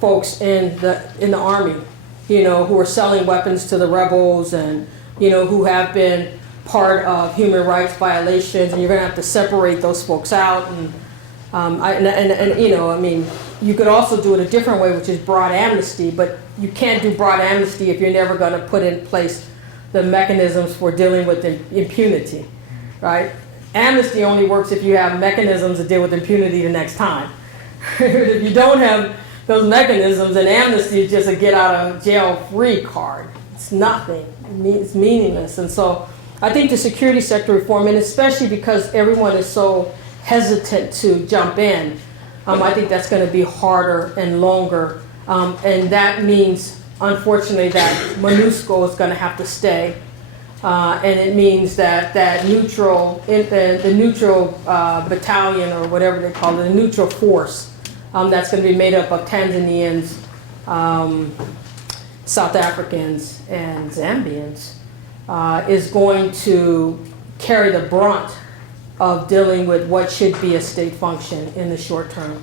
folks in the army, who are selling weapons to the rebels, and who have been part of human rights violations, and you're gonna have to separate those folks out. And you could also do it a different way, which is broad amnesty, but you can't do broad amnesty if you're never gonna put in place the mechanisms for dealing with impunity. Right? Amnesty only works if you have mechanisms to deal with impunity the next time. If you don't have those mechanisms, then amnesty is just a get out of jail free card. It's nothing. It's meaningless. And so I think the security sector reform, and especially because everyone is so hesitant to jump in, I think that's going to be harder and longer. And that means, unfortunately, that MONUSCO is going to have to stay. And it means that the neutral battalion, or whatever they call it, the neutral force, that's going to be made up of Tanzanians, South Africans, and Zambians, is going to carry the brunt of dealing with what should be a state function in the short term.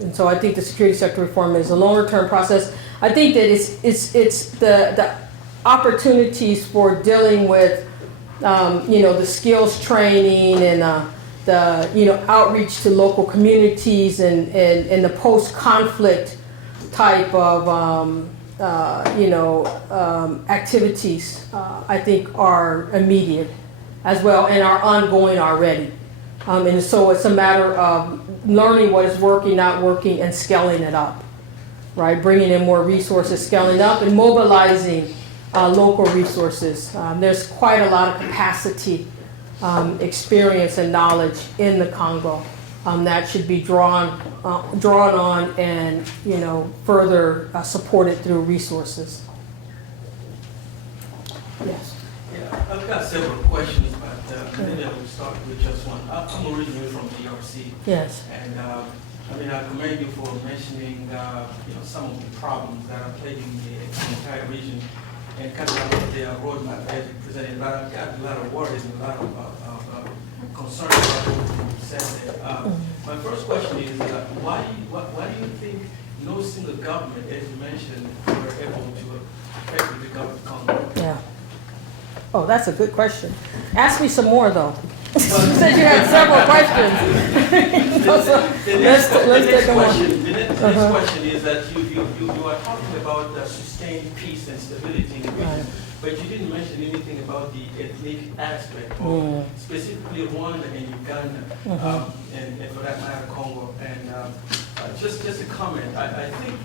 And so I think the security sector reform is a longer term process. I think that it's the opportunities for dealing with, the skills training and the outreach to local communities and the post-conflict type of activities, I think are immediate as well and are ongoing already. And so it's a matter of learning what is working, not working, and scaling it up, right? Bringing in more resources, scaling up, and mobilizing local resources. There's quite a lot of capacity, experience, and knowledge in the Congo that should be drawn on and further supported through resources. Yes. Yeah, I've got several questions, but maybe I will start with just one. I'm originally from DRC. Yes. And I commend you for mentioning some of the problems that are plaguing the entire region, and kind of like the roadmap that you presented. I've got a lot of worries and a lot of concerns about what you said there. My first question is, why do you think no single government, as you mentioned, were able to effectively govern Congo? Yeah. Oh, that's a good question. Ask me some more, though. You said you had several questions. The Let's take them on. the next question is that you are talking about sustained peace and stability in the region, but you didn't mention anything about the ethnic aspect, or specifically Rwanda and Uganda, and for that matter, Congo. And just a comment, I think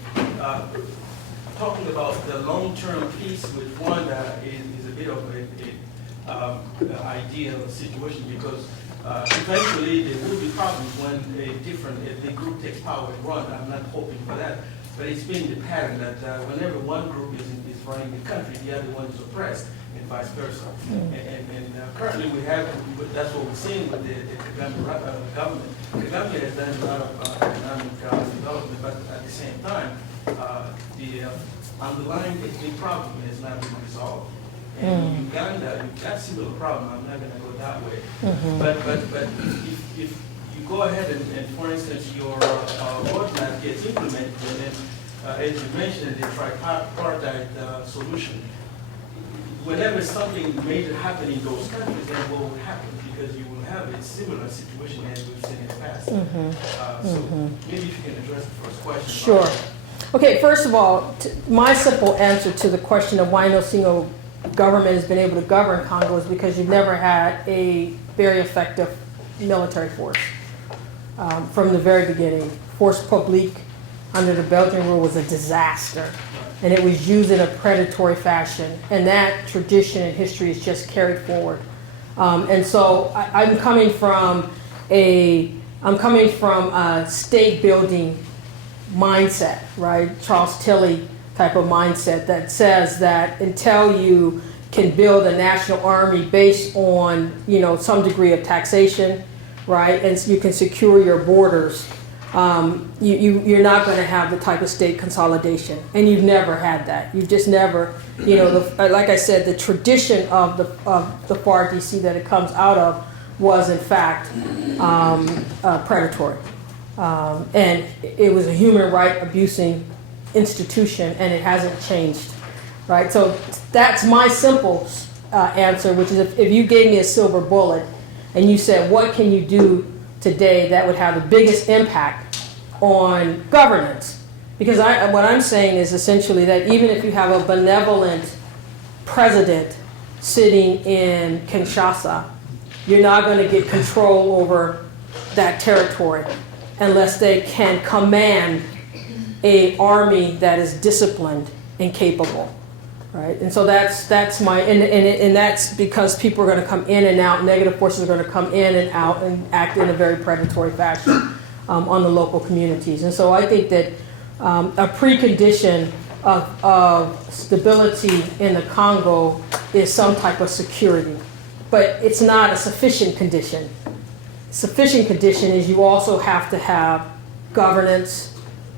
talking about the long-term peace with Rwanda is a bit of an ideal situation, because eventually there will be problems when a different ethnic group takes power in Rwanda. I'm not hoping for that, but it's been the pattern that whenever one group is running the country, the other one is oppressed, and vice versa. And currently we have, that's what we're seeing with the Kagame government. Kagame has done a lot of economic development, but at the same time, the underlying ethnic problem has not been resolved. And in Uganda, you've got a similar problem. I'm not going to go that way. But if you go ahead and for instance, your roadmap gets implemented, and then, as you mentioned, the tripartite solution, whenever something major happen in those countries, then what will happen? Because you will have a similar situation as we've seen in the past. So maybe if you can address the first question. Sure. Okay, first of all, my simple answer to the question of why no single government has been able to govern Congo is because you've never had a very effective military force. From the very beginning, Force Publique under the Belgian rule was a disaster, and it was used in a predatory fashion, and that tradition and history is just carried forward. And so I'm coming from a state building mindset, right? Charles Tilley type of mindset that says that until you can build a national army based on, some degree of taxation, right, and you can secure your borders, you're not going to have the type of state consolidation, and you've never had that. You've just never, like I said, the tradition of the FARDC that it comes out of was in fact predatory, and it was a human right abusing institution, and it hasn't changed, right? So that's my simple answer, which is if you gave me a silver bullet and you said, what can you do today that would have the biggest impact on governance? Because what I'm saying is essentially that even if you have a benevolent president sitting in Kinshasa, you're not going to get control over that territory unless they can command an army that is disciplined and capable, right? And so that's my, and that's because people are going to come in and out, negative forces are going to come in and out and act in a very predatory fashion on the local communities. And so I think that a precondition of stability in the Congo is some type of security, but it's not a sufficient condition. Sufficient condition is you also have to have governance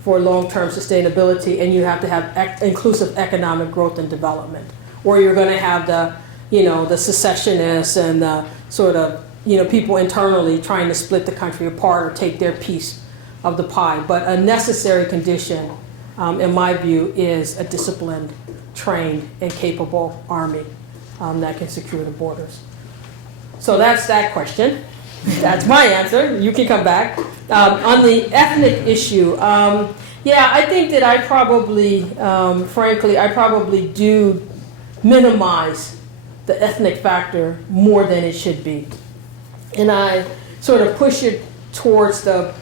for long-term sustainability, and you have to have inclusive economic growth and development, or you're going to have the secessionists and the sort of, people internally trying to split the country apart or take their piece of the pie. But a necessary condition, in my view, is a disciplined, trained, and capable army that can secure the borders. So that's that question. That's my answer. You can come back. On the ethnic issue, yeah, I think that I probably, frankly, I probably do minimize the ethnic factor more than it should be. And I sort of push it towards the,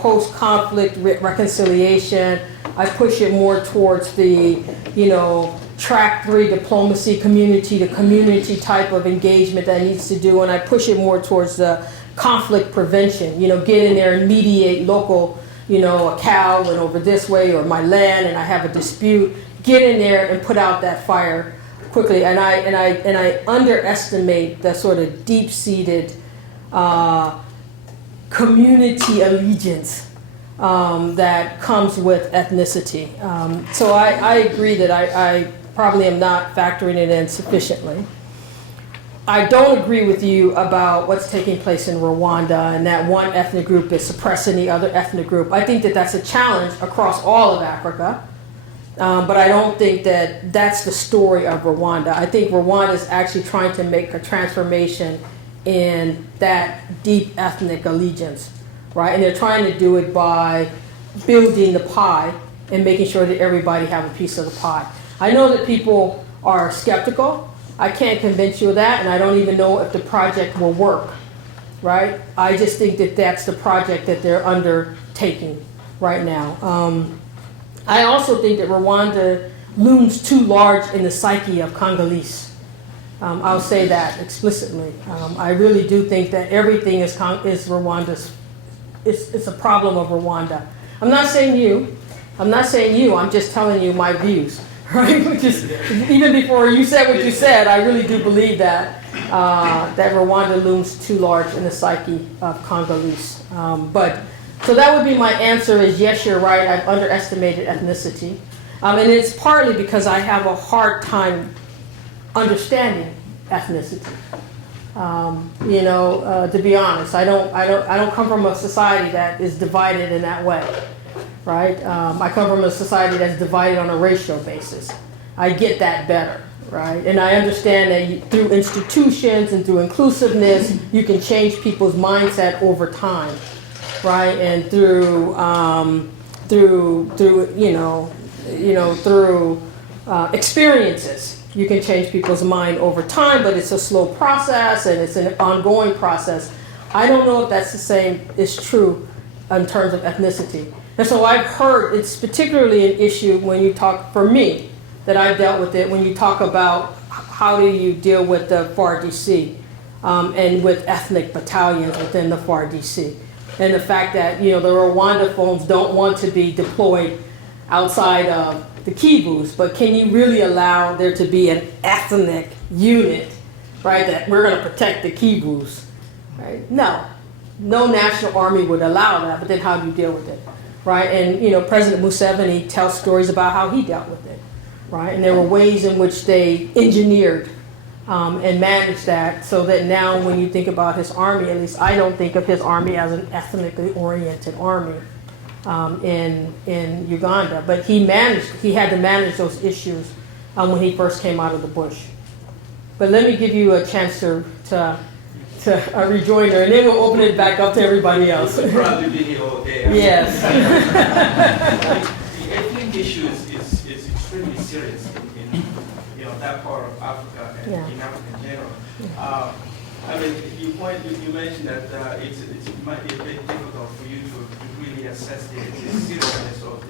post-conflict reconciliation. I push it more towards the, track 3 diplomacy, community to community type of engagement that needs to do. And I push it more towards the conflict prevention, get in there and mediate local, a cow went over this way or my land and I have a dispute, get in there and put out that fire quickly. And I underestimate the sort of deep-seated community allegiance that comes with ethnicity. So I agree that I probably am not factoring it in sufficiently. I don't agree with you about what's taking place in Rwanda and that one ethnic group is suppressing the other ethnic group. I think that that's a challenge across all of Africa, but I don't think that that's the story of Rwanda. I think Rwanda is actually trying to make a transformation in that deep ethnic allegiance, right? And they're trying to do it by building the pie and making sure that everybody have a piece of the pie. I know that people are skeptical. I can't convince you of that, and I don't even know if the project will work, right? I just think that that's the project that they're undertaking right now. I also think that Rwanda looms too large in the psyche of Congolese. I'll say that explicitly. I really do think that everything is Rwanda's, it's a problem of Rwanda. I'm not saying you, I'm just telling you my views, right? Which is, even before you said what you said, I really do believe that, that Rwanda looms too large in the psyche of Congolese. So that would be my answer is yes, you're right, I've underestimated ethnicity. And it's partly because I have a hard time understanding ethnicity. To be honest, I don't come from a society that is divided in that way, right? I come from a society that's divided on a racial basis. I get that better, right? And I understand that through institutions and through inclusiveness, you can change people's mindset over time, right? And through experiences. You can change people's mind over time, but it's a slow process and it's an ongoing process. I don't know if that's the same is true in terms of ethnicity. And so I've heard it's particularly an issue when you talk, for me, that I've dealt with it, when you talk about how do you deal with the FARDC and with ethnic battalions within the FARDC. And the fact that, the Rwanda phones don't want to be deployed outside of the Kivus, but can you really allow there to be an ethnic unit, right, that we're going to protect the Kivus, right? No national army would allow that, but then how do you deal with it, right? And, President Museveni tells stories about how he dealt with it, right? And there were ways in which they engineered and managed that so that now when you think about his army, at least I don't think of his army as an ethnically oriented army. In Uganda, but he had to manage those issues when he first came out of the bush. But let me give you a chance to a rejoinder, and then we'll open it back up to everybody else. We'll probably be here all day. Yes. The ethnic issue is extremely serious in that part of Africa and in Africa in general. You mentioned that it might be a bit difficult for you to really assess the seriousness of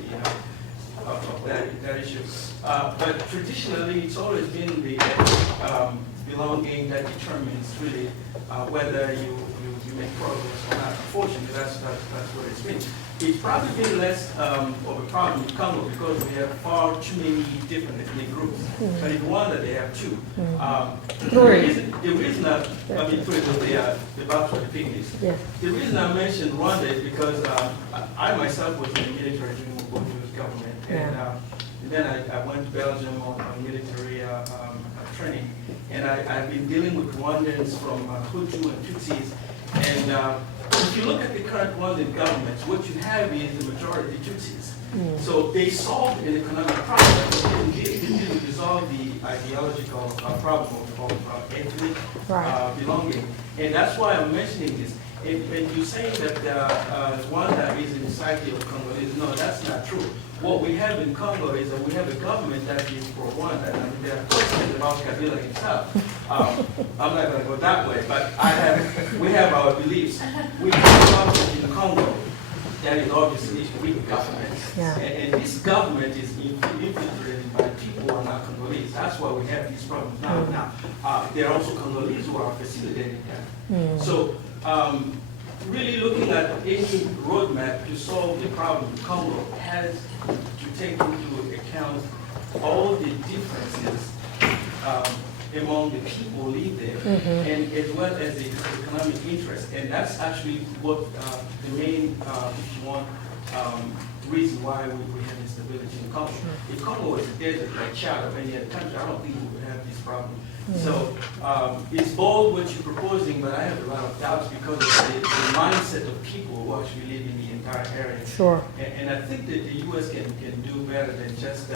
that issue. But traditionally, it's always been the belonging that determines really whether you make progress or not. Unfortunately, that's what it's been. It's probably been less of a problem in Congo because we have far too many different ethnic groups. But in Rwanda, they have two. The reason the Bafra, the Pygmies. Yeah. The reason I mentioned Rwanda is because I myself was in the military during the Mobutu's government. And then I went to Belgium on military training. And I've been dealing with Rwandans from Hutu and Tutsis. And if you look at the current Rwandan government, what you have is the majority Tutsis. So they solved an economic problem, but they didn't resolve the ideological problem of ethnic belonging. And that's why I'm mentioning this. And you're saying that Rwanda is in the psyche of Congolese. No, that's not true. What we have in Congo is that we have a government that is for Rwanda. I mean, there are questions about Kabila himself. I'm not going to go that way, but we have our beliefs. We have a government in Congo that is obviously a weak government. And this government is infiltrated by people who are not Congolese. That's why we have these problems now. Now, there are also Congolese who are facilitating that. So, really looking at any roadmap to solve the problem in Congo has to take into account all the differences among the people who live there, and as well as the economic interest. And that's actually what the main, if you want, reason why we have instability in Congo. If Congo was a desert like Chad or any other country, I don't think we would have this problem. So it's bold what you're proposing, but I have a lot of doubts because of the mindset of people who actually live in the entire area. Sure. And I think that the U.S. can do better than just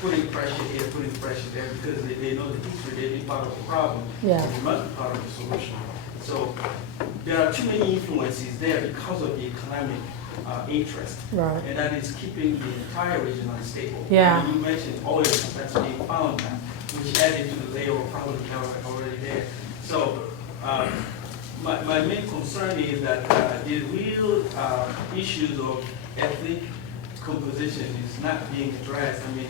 putting pressure here, putting pressure there, because they know the history, they've been part of the problem, Yeah. and they must be part of the solution. So there are too many influences there because of the economic interest, Right. and that is keeping the entire region unstable. Yeah. And you mentioned oil that's being found now, which added to the layer of problems that were already there. So my main concern is that the real issues of ethnic composition is not being addressed. I mean,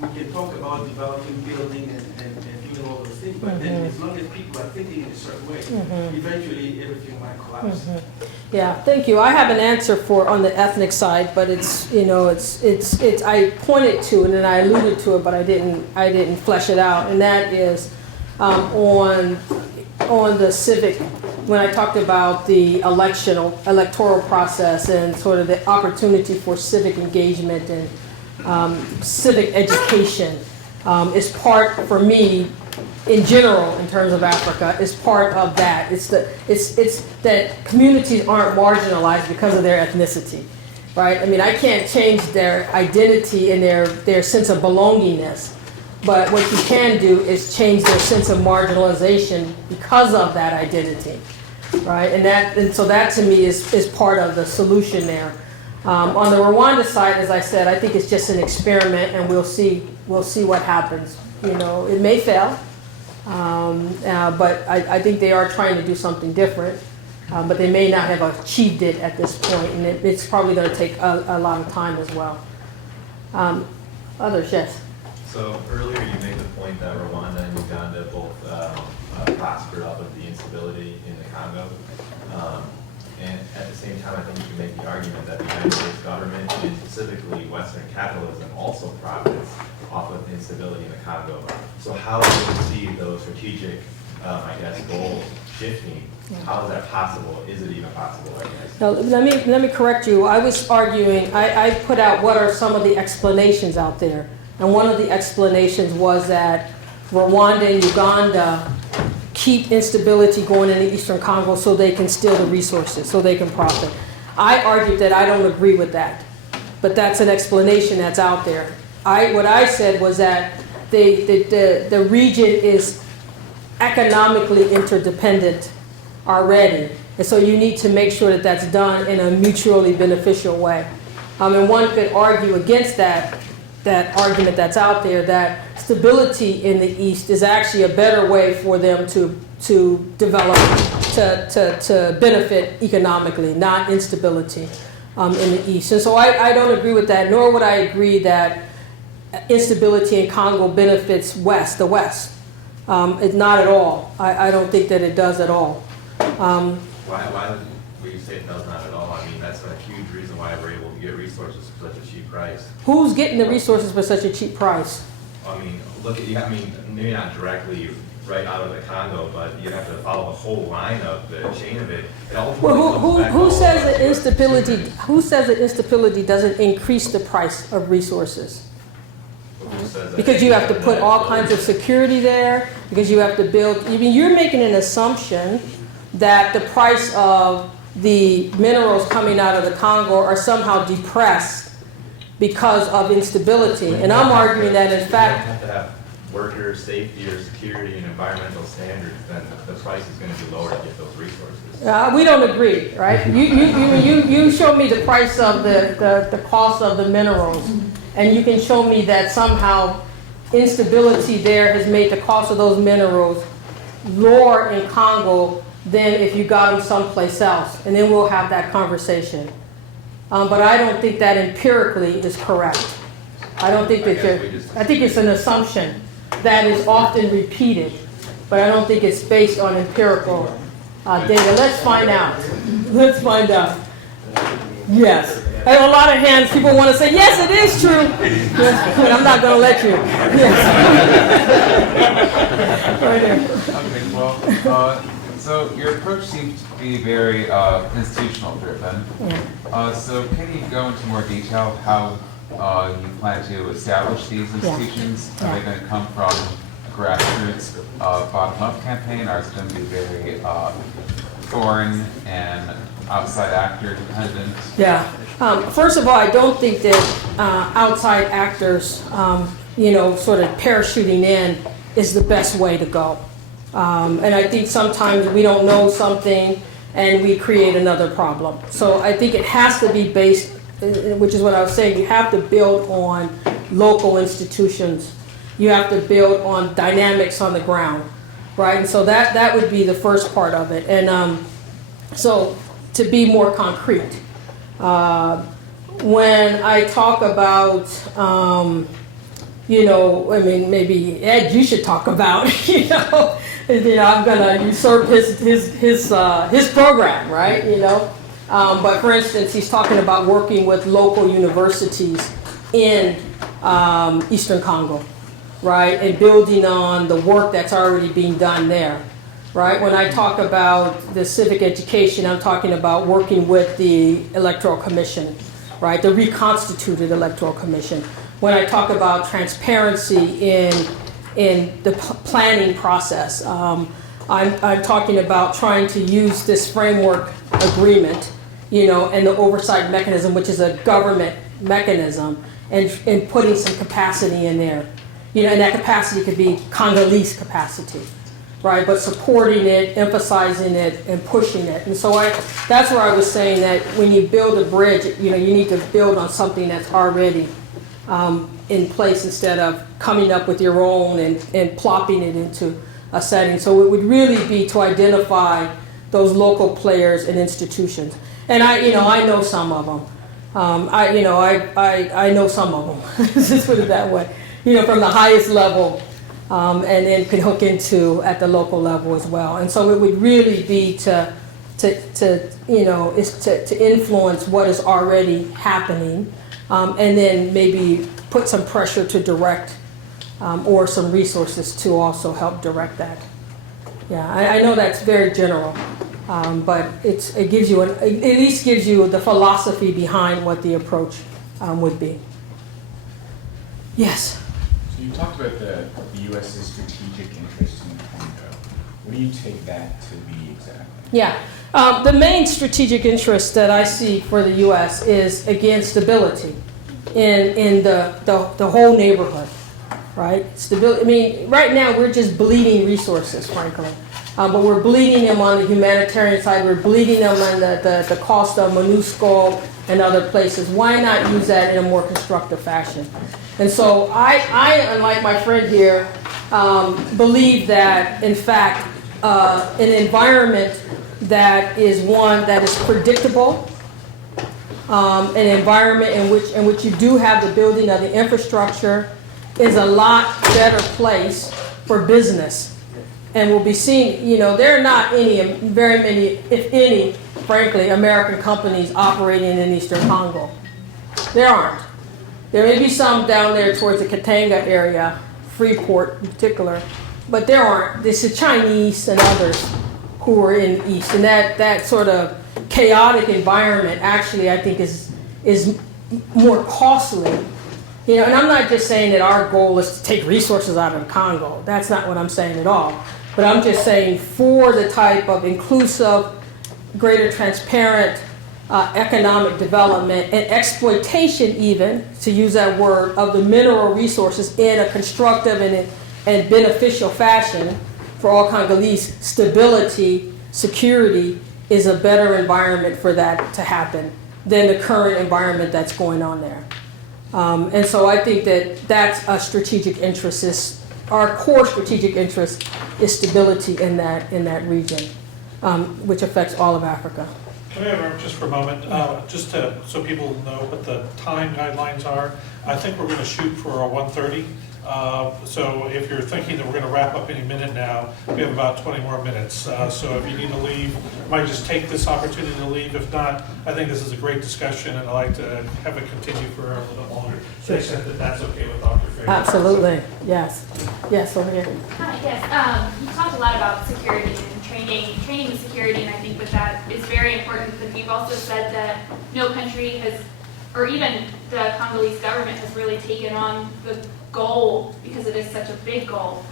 we can talk about developing, building, and doing all those things, but then as long as people are thinking in a certain way, eventually everything might collapse. Yeah, thank you. I have an answer for on the ethnic side, but it's I pointed to it and I alluded to it, but I didn't flesh it out, and that is on the civic. When I talked about the electoral process and sort of the opportunity for civic engagement and civic education is part, for me, in general, in terms of Africa, is part of that. It's that communities aren't marginalized because of their ethnicity, right? I mean, I can't change their identity and their sense of belongingness, but what you can do is change their sense of marginalization because of that identity, right? And so that to me is part of the solution there. On the Rwanda side, as I said, I think it's just an experiment, and we'll see what happens. It may fail, but I think they are trying to do something different, but they may not have achieved it at this point, and it's probably going to take a lot of time as well. Others, yes. So earlier you made the point that Rwanda and Uganda both prospered off of the instability in the Congo. And at the same time, I think you can make the argument that the United States government, and specifically Western capitalism, also profits off of instability in the Congo. So how do you see those strategic, goals shifting? How is that possible? Is it even possible, I guess? Now, let me correct you. I was arguing, I put out what are some of the explanations out there. And one of the explanations was that Rwanda and Uganda keep instability going in the Eastern Congo so they can steal the resources, so they can profit. I argued that I don't agree with that, but that's an explanation that's out there. What I said was that the region is economically interdependent already, and so you need to make sure that that's done in a mutually beneficial way. And one could argue against that argument that's out there, that stability in the East is actually a better way for them to develop, to benefit economically, not instability in the East. And so I don't agree with that, nor would I agree that instability in Congo benefits the West. It's not at all. I don't think that it does at all. Why would you say it does not at all? I mean, that's a huge reason why we're able to get resources for such a cheap price. Who's getting the resources for such a cheap price? I mean, maybe not directly right out of the Congo, but you have to follow the whole line of the chain of it. Well, who says that instability? Who says that instability doesn't increase the price of resources? Because you have to put all kinds of security there. Because you have to build. I mean, you're making an assumption that the price of the minerals coming out of the Congo are somehow depressed because of instability. And I'm arguing that, in fact, you don't have to have worker safety or security and environmental standards, then the price is going to be lower to get those resources. we don't agree, right? You show me the price of the cost of the minerals, and you can show me that somehow instability there has made the cost of those minerals lower in Congo than if you got them someplace else, and then we'll have that conversation. But I don't think that empirically is correct. I don't think that I think it's an assumption that is often repeated, but I don't think it's based on empirical data. Let's find out. Let's find out. Yes. I have a lot of hands. People want to say, yes, it is true. Yes, but I'm not going to let you. Yes. Right here. Okay, well, so your approach seems to be very institutional driven. Yeah. So can you go into more detail how you plan to establish these institutions? Yeah. Are they going to come from a grassroots bottom-up campaign, or is it going to be very foreign and outside actor dependent? Yeah. First of all, I don't think that outside actors, sort of parachuting in is the best way to go. And I think sometimes we don't know something and we create another problem. So I think it has to be based, which is what I was saying, you have to build on local institutions. You have to build on dynamics on the ground, right? And so that would be the first part of it. And so to be more concrete, when I talk about, maybe Ed, you should talk about, I'm gonna usurp his program, right? But for instance, he's talking about working with local universities in Eastern Congo, right? And building on the work that's already being done there, right? When I talk about the civic education, I'm talking about working with the Electoral Commission, right? The reconstituted Electoral Commission. When I talk about transparency in the planning process, I'm talking about trying to use this framework agreement, and the Oversight Mechanism, which is a government mechanism, and putting some capacity in there. And that capacity could be Congolese capacity, right? But supporting it, emphasizing it, and pushing it. And so that's where I was saying that when you build a bridge, you need to build on something that's already in place instead of coming up with your own and plopping it into a setting. So it would really be to identify those local players and institutions. And I know some of them. I know some of them. Just put it that way. From the highest level, and then could hook into at the local level as well. And so it would really be to influence what is already happening, and then maybe put some pressure to direct, or some resources to also help direct that. Yeah, I know that's very general, but it gives you at least gives you the philosophy behind what the approach would be. Yes. So you talked about the U.S.'s strategic interest in the Congo. What do you take that to be exactly? Yeah. The main strategic interest that I see for the U.S. is, again, stability in the whole neighborhood, right? Stability. I mean, right now we're just bleeding resources, frankly. But we're bleeding them on the humanitarian side. We're bleeding them on the cost of MONUSCO and other places. Why not use that in a more constructive fashion? And so I unlike my friend here, believe that, in fact, an environment that is one that is predictable, an environment in which you do have the building of the infrastructure is a lot better place for business. And we'll be seeing, there are not very many, if any, frankly, American companies operating in Eastern Congo. There aren't. There may be some down there towards the Katanga area, Freeport in particular, but there aren't. This is Chinese and others who are in the East. And that sort of chaotic environment actually, I think, is more costly. And I'm not just saying that our goal is to take resources out of the Congo. That's not what I'm saying at all. But I'm just saying for the type of inclusive, greater transparent economic development and exploitation even, to use that word, of the mineral resources in a constructive and beneficial fashion for all Congolese, stability, security is a better environment for that to happen than the current environment that's going on there. And so I think that that's a strategic interest. Our core strategic interest is stability in that region, which affects all of Africa. Can I interrupt just for a moment, so people know what the time guidelines are? I think we're going to shoot for a 1:30. So if you're thinking that we're going to wrap up any minute now, we have about 20 more minutes. So if you need to leave, you might just take this opportunity to leave. If not, I think this is a great discussion, and I'd like to have it continue for a little bit longer. To the extent that that's okay with Dr. Frazer. Absolutely, yes. Yes, over here. Hi, yes. You talked a lot about security and training the security, and I think that is very important because you've also said that no country has or even the Congolese government has really taken on the goal, because it is such a big goal.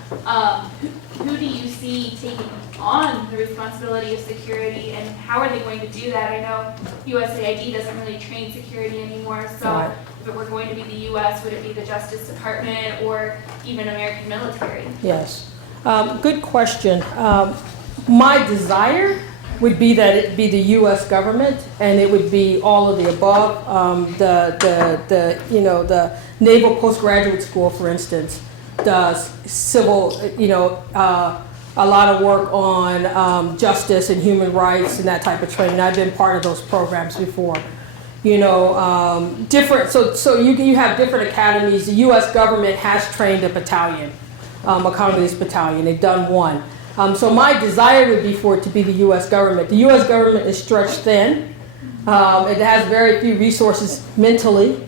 Who do you see taking on the responsibility of security, and how are they going to do that? I know USAID doesn't really train security anymore, so Right. if it were going to be the US, would it be the Justice Department or even American military? Yes. Good question. My desire would be that it be the U.S. government, and it would be all of the above. The Naval Postgraduate School, for instance, does civil, a lot of work on justice and human rights and that type of training. I've been part of those programs before. Different. So you have different academies. The U.S. government has trained a battalion, a Congolese battalion. They've done one. So my desire would be for it to be the U.S. government. The U.S. government is stretched thin. It has very few resources mentally.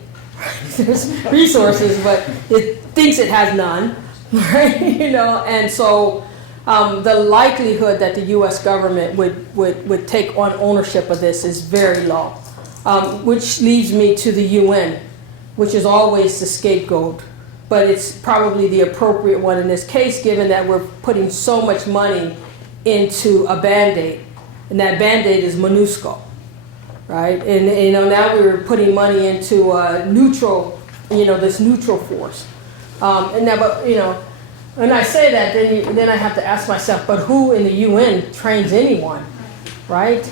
There's resources, but it thinks it has none, right? And so the likelihood that the U.S. government would take on ownership of this is very low, which leads me to the UN, which is always the scapegoat. But it's probably the appropriate one in this case, given that we're putting so much money into a Band-Aid, and that Band-Aid is MONUSCO, right? And now we're putting money into neutral, this neutral force. When I say that, then I have to ask myself, but who in the UN trains anyone, right?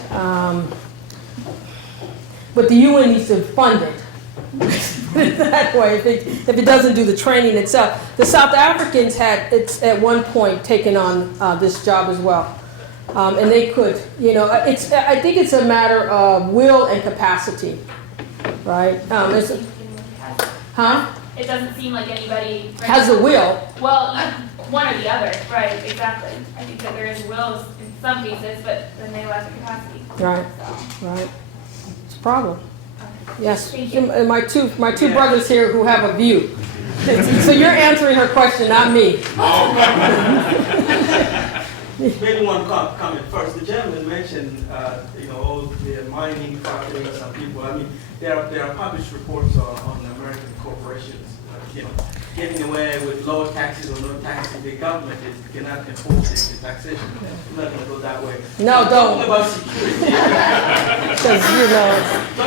But the UN needs to fund it. That way, if it doesn't do the training itself. The South Africans had at one point taken on this job as well, and they could. I think it's a matter of will and capacity, right? It doesn't seem like anybody Has the will. Well, one or the other, right? Exactly. I think that there is wills in some cases, but then they lack the capacity. Right. So. Right. It's a problem. Yes, Thank you. and my two brothers here who have a view. So you're answering her question, not me. Maybe one comment first. The gentleman mentioned, all the mining factories and people. I mean, there are published reports on American corporations, getting away with low taxes or no taxes. The government cannot enforce the taxation. I'm not going to go that way. No, don't. Talking about security. Because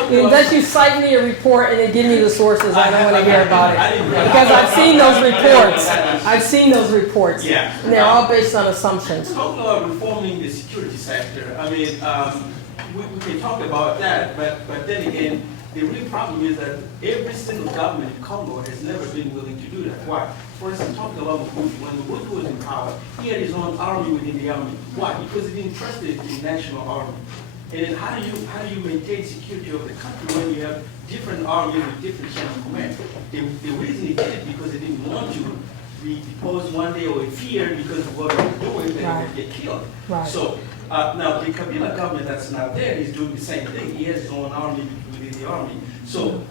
unless you cite me a report and then give me the sources, I don't want to hear about it. Because I've seen those reports. I've seen those reports. Yeah. And they're all based on assumptions. Talking about reforming the security sector, I mean, we can talk about that, but then again, the real problem is that every single government in Congo has never been willing to do that. Why? For instance, talking about Mobutu, when Mobutu was in power, he had his own army within the army. Why? Because he didn't trust the national army. And then how do you maintain security of the country when you have different armies with different chain of command? The reason he did it because he didn't want to be deposed one day or feared because of what he was doing, they would get killed. Right. So now the Kabila government that's now there is doing the same thing. He has his own army within the army. So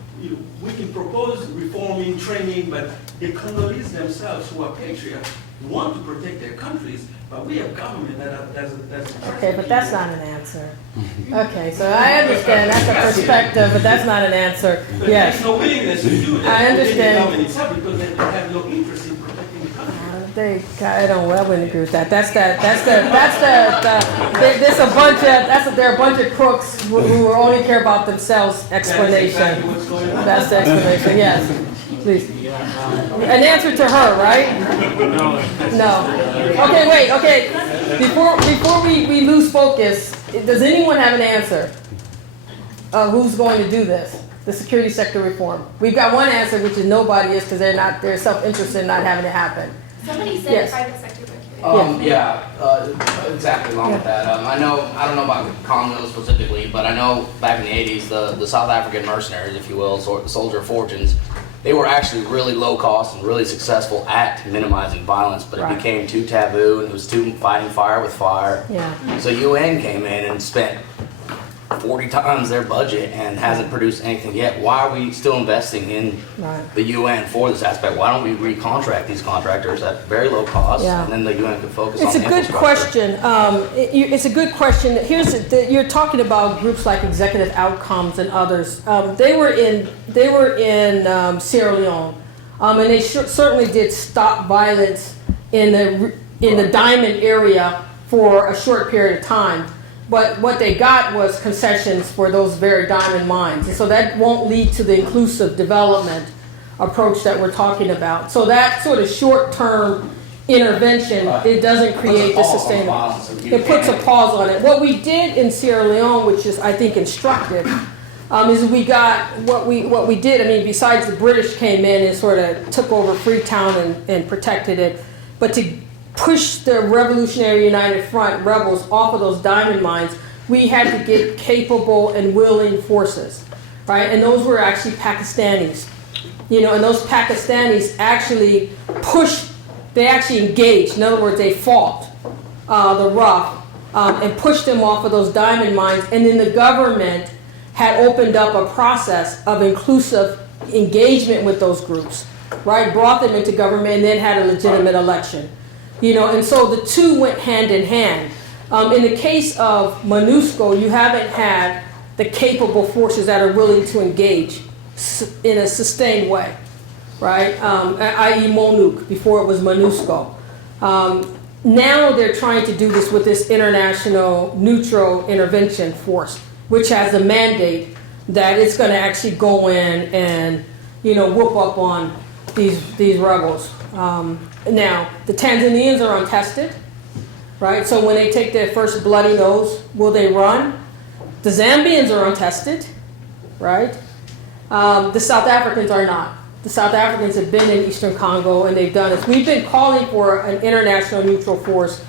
we can propose reforming, training, but the Congolese themselves, who are patriots, want to protect their countries, but we have government that's Okay, but that's not an answer. Okay, so I understand that's a perspective, but that's not an answer. But Yes. there's no willingness to do that. I understand. within the government itself because they have no interest in protecting the country. I wouldn't agree with that. They're a bunch of crooks who only care about themselves explanation. That's exactly what's going on. That's the explanation, yes. Please. An answer to her, right? No. Okay, wait, okay. Before we lose focus, does anyone have an answer? Who's going to do this? The security sector reform. We've got one answer, which is nobody is because they're self-interested in not having it happen. Somebody said Yes. private sector would Exactly along with that. I don't know about Congo specifically, but I know back in the 80s, the South African mercenaries, if you will, the soldier of fortunes, they were actually really low cost and really successful at minimizing violence, but it Right. became too taboo and it was too fighting fire with fire. Yeah. So UN came in and spent 40 times their budget and hasn't produced anything yet. Why are we still investing in Right. the UN for this aspect? Why don't we recontract these contractors at very low cost, Yeah. and then the UN can focus on It's a the good infrastructure? question. It's a good question. You're talking about groups like Executive Outcomes and others. They were in Sierra Leone, and they certainly did stop violence in the diamond area for a short period of time. But what they got was concessions for those very diamond mines. And so that won't lead to the inclusive development approach that we're talking about. So that sort of short-term intervention, it doesn't create the sustainable. It puts a pause on it. What we did in Sierra Leone, which is, I think, instructive, is we got what we did. I mean, besides the British came in and sort of took over Freetown and protected it, but to push the Revolutionary United Front rebels off of those diamond mines, we had to get capable and willing forces, right? And those were actually Pakistanis, and those Pakistanis actually they actually engaged. In other words, they fought the rough and pushed them off of those diamond mines. And then the government had opened up a process of inclusive engagement with those groups, right? Brought them into government and then had a legitimate election. And so the two went hand in hand. In the case of MONUSCO, you haven't had the capable forces that are willing to engage in a sustained way, right? I.e. MONUC, before it was MONUSCO. Now they're trying to do this with this international neutral intervention force, which has a mandate that it's going to actually go in and, whoop up on these rebels. Now, the Tanzanians are untested, right? So when they take their first bloody nose, will they run? The Zambians are untested, right? The South Africans are not. The South Africans have been in Eastern Congo and they've done this. We've been calling for an international neutral force,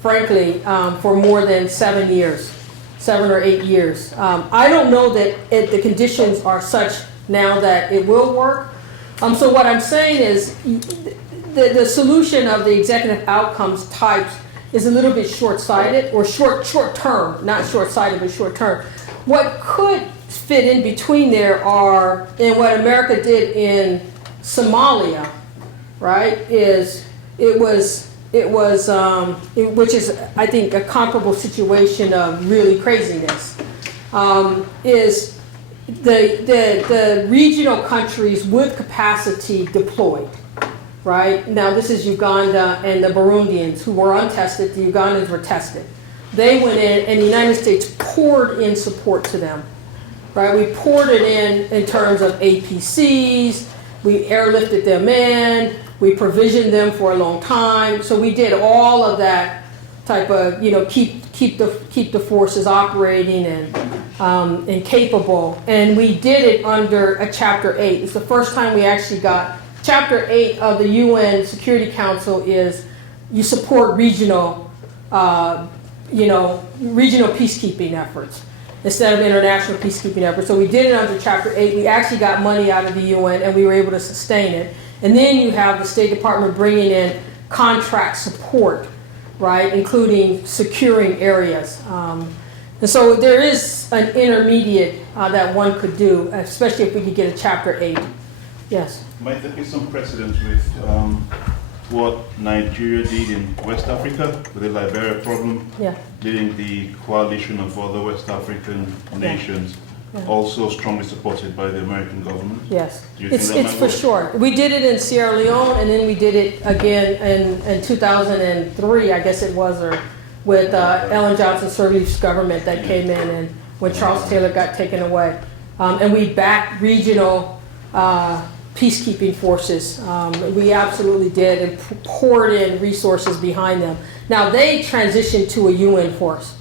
frankly, for more than 7 or 8 years. I don't know that the conditions are such now that it will work. So what I'm saying is the solution of the executive outcomes types is a little bit short-sighted, or short-term, not short-sighted, but short-term. What could fit in between there are, and what America did in Somalia, right, which is, I think, a comparable situation of really craziness, is the regional countries with capacity deployed. Right? Now this is Uganda and the Burundians who were untested. The Ugandans were tested. They went in and the United States poured in support to them. Right? We poured it in terms of APCs. We airlifted them in. We provisioned them for a long time. So we did all of that type of, keep the forces operating and capable. And we did it under a Chapter 8. It's the first time we actually got Chapter 8 of the UN Security Council is you support regional peacekeeping efforts instead of international peacekeeping efforts. So we did it under Chapter 8. We actually got money out of the UN and we were able to sustain it. And then you have the State Department bringing in contract support, right, including securing areas. And so there is an intermediate that one could do, especially if we could get a Chapter 8. Yes. Might there be some precedent with what Nigeria did in West Africa with the Liberia problem, leading the coalition of other West African nations, also strongly supported by the American government? Yes, Do you think that it's might for work? sure. We did it in Sierra Leone, and then we did it again in 2003, I guess it was, or with Ellen Johnson Sirleaf's government that came in, and when Charles Taylor got taken away. And we backed regional peacekeeping forces. We absolutely did, and poured in resources behind them. Now they transitioned to a UN force,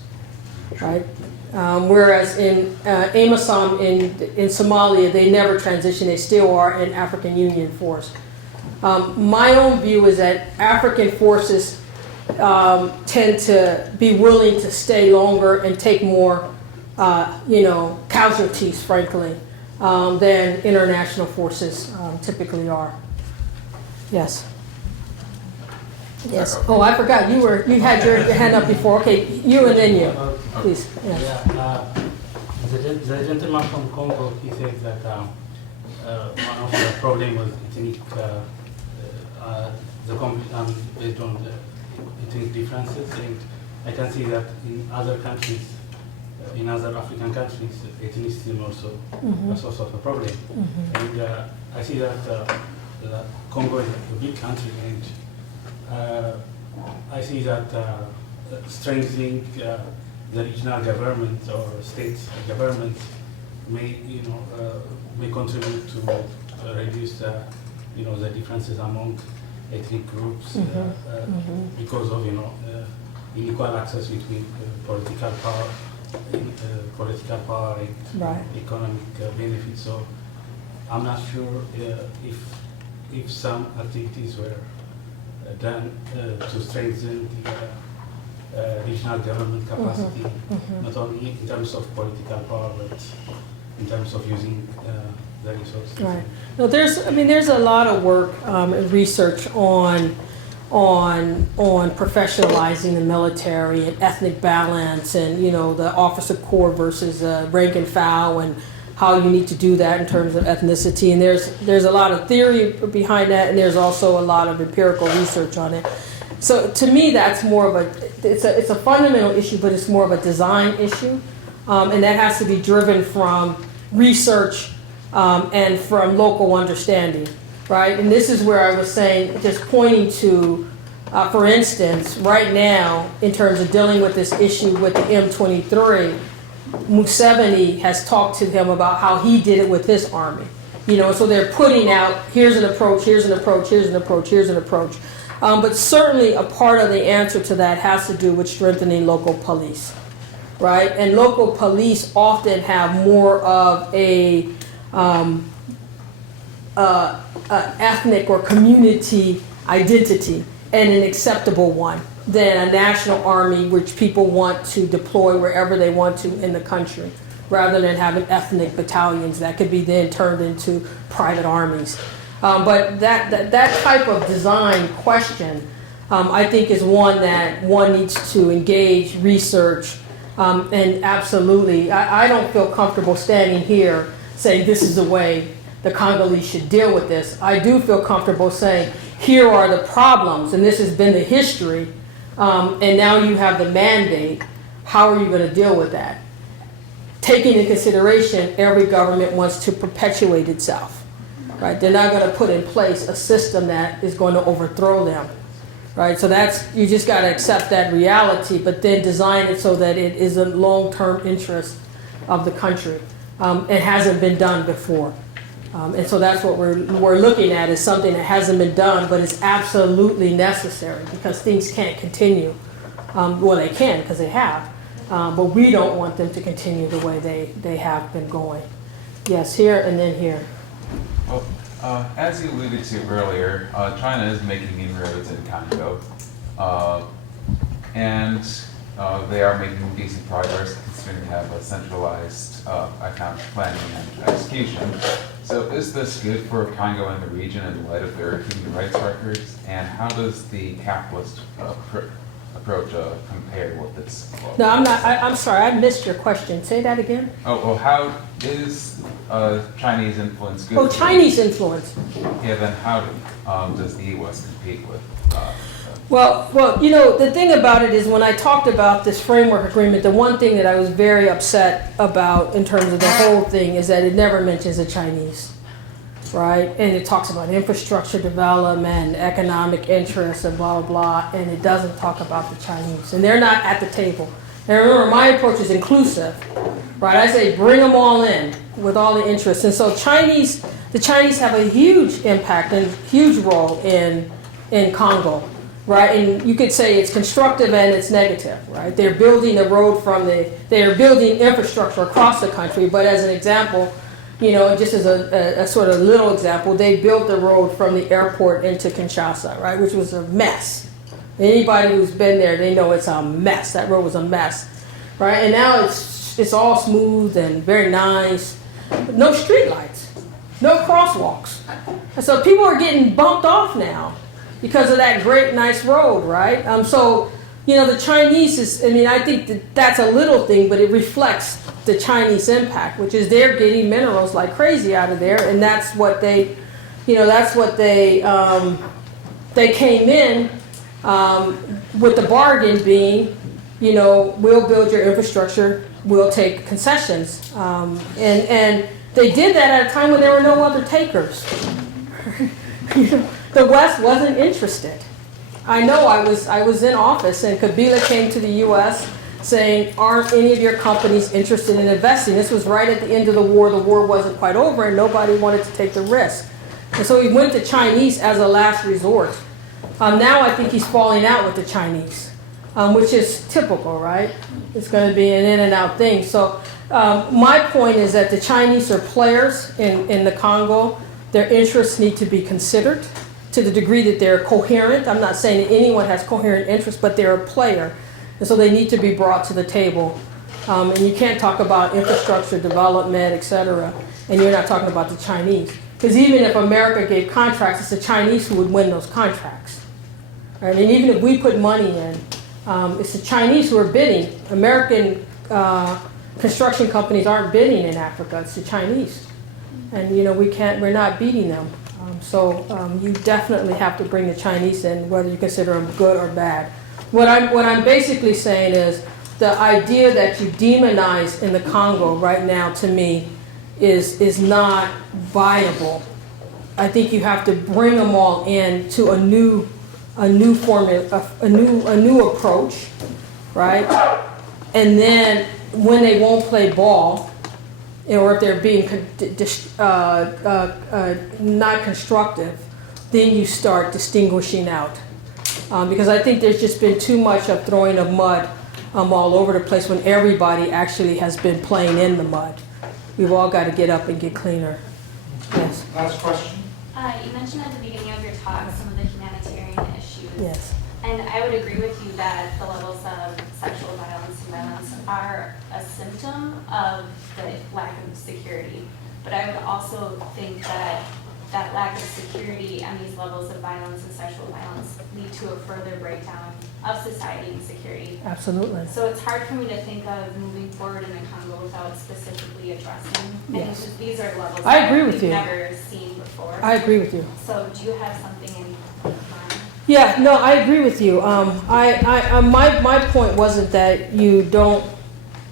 right? Whereas in AMISOM in Somalia, they never transitioned. They still are an African Union force. My own view is that African forces tend to be willing to stay longer and take more, casualties, frankly, than international forces typically are. Yes. Yes. Oh, I forgot. You had your hand up before. Okay, you and then you, please. Yes. the gentleman from Congo, he said that one of the problem was ethnic, the conflict based on the ethnic differences, and I can see that in other countries, in other African countries, ethnicity is also a source of a problem. And I see that Congo is a big country, and I see that strengthening the regional government or state government may, may contribute to reduce, the differences among ethnic groups because of, unequal access between political power and economic benefits. So I'm not sure if some activities were done to strengthen the regional government capacity, not only in terms of political power, but in terms of using the resources. Right. No, there's a lot of work and research on professionalizing the military and ethnic balance, and the officer corps versus rank and file, and how you need to do that in terms of ethnicity. And there's a lot of theory behind that, and there's also a lot of empirical research on it. So to me, that's more of it's a fundamental issue, but it's more of a design issue, and that has to be driven from research and from local understanding, right? And this is where I was saying, just pointing to, for instance, right now, in terms of dealing with this issue with the M23, Museveni has talked to him about how he did it with his army. So they're putting out, here's an approach, here's an approach, here's an approach, here's an approach. But certainly a part of the answer to that has to do with strengthening local police, right? And local police often have more of a ethnic or community identity, and an acceptable one, than a national army which people want to deploy wherever they want to in the country, rather than having ethnic battalions that could be then turned into private armies. But that type of design question, I think, is one that one needs to engage, research, and absolutely, I don't feel comfortable standing here saying this is the way the Congolese should deal with this. I do feel comfortable saying, here are the problems, and this has been the history, and now you have the mandate. How are you going to deal with that? Taking into consideration, every government wants to perpetuate itself, right? They're not going to put in place a system that is going to overthrow them, right? So you just got to accept that reality, but then design it so that it is a long-term interest of the country. It hasn't been done before. And so that's what we're looking at, is something that hasn't been done, but is absolutely necessary, because things can't continue. Well, they can, because they have, but we don't want them to continue the way they have been going. Yes, here and then here. Well, as you alluded to earlier, China is making inroads in Congo, and they are making decent progress, considering they have a centralized economic planning and execution. So is this good for Congo and the region in light of their human rights records? And how does the capitalist approach compare with this? No, I'm sorry, I missed your question. Say that again. Oh, well, how is Chinese influence good? Oh, Chinese influence. Yeah, then how does the U.S. compete with? Well, the thing about it is, when I talked about this framework agreement, the one thing that I was very upset about in terms of the whole thing is that it never mentions the Chinese, right? And it talks about infrastructure development, economic interests, and blah, blah, blah, and it doesn't talk about the Chinese. And they're not at the table. And remember, my approach is inclusive, right? I say bring them all in with all the interests. And so the Chinese have a huge impact and huge role in Congo. Right, and you could say it's constructive and it's negative, right? They're building a road they're building infrastructure across the country, but as an example, just as a sort of little example, they built the road from the airport into Kinshasa, right, which was a mess. Anybody who's been there, they know it's a mess. That road was a mess, right? And now it's all smooth and very nice, but no streetlights, no crosswalks, and so people are getting bumped off now because of that great, nice road, right? So you know, the Chinese is, I mean, I think that that's a little thing, but it reflects the Chinese impact, which is they're getting minerals like crazy out of there, and that's what they, you know, that's what they came in with the bargain being, you know, we'll build your infrastructure, we'll take concessions, and they did that at a time when there were no other takers. The West wasn't interested. I know I was in office and Kabila came to the U.S. saying, aren't any of your companies interested in investing? This was right at the end of the war. The war wasn't quite over and nobody wanted to take the risk. And so he went to Chinese as a last resort. Now I think he's falling out with the Chinese, which is typical, right? It's going to be an in and out thing. So my point is that the Chinese are players in the Congo. Their interests need to be considered to the degree that they're coherent. I'm not saying that anyone has coherent interests, but they're a player. And so they need to be brought to the table. And you can't talk about infrastructure development, et cetera, and you're not talking about the Chinese. Because even if America gave contracts, it's the Chinese who would win those contracts. Right? And even if we put money in, it's the Chinese who are bidding. American construction companies aren't bidding in Africa, it's the Chinese. And you know, we're not beating them. So you definitely have to bring the Chinese in, whether you consider them good or bad. What I'm basically saying is the idea that you demonize in the Congo right now, to me, is not viable. I think you have to bring them all in to a new formula, a new approach, right? And then when they won't play ball, or if they're being not constructive, then you start distinguishing out. Because I think there's just been too much of throwing of mud all over the place when everybody actually has been playing in the mud. We've all got to get up and get cleaner. Yes. Last question. You mentioned at the beginning of your talk some of the humanitarian issues. Yes. And I would agree with you that the levels of sexual violence and violence are a symptom of the lack of security. But I would also think that that lack of security and these levels of violence and sexual violence lead to a further breakdown of society and security. Absolutely. So it's hard for me to think of moving forward in the Congo without specifically addressing. Yes. And these are levels I agree that with we've you. never seen before. I agree with you. So do you have something in mind? Yeah, no, I agree with you. My point wasn't that you don't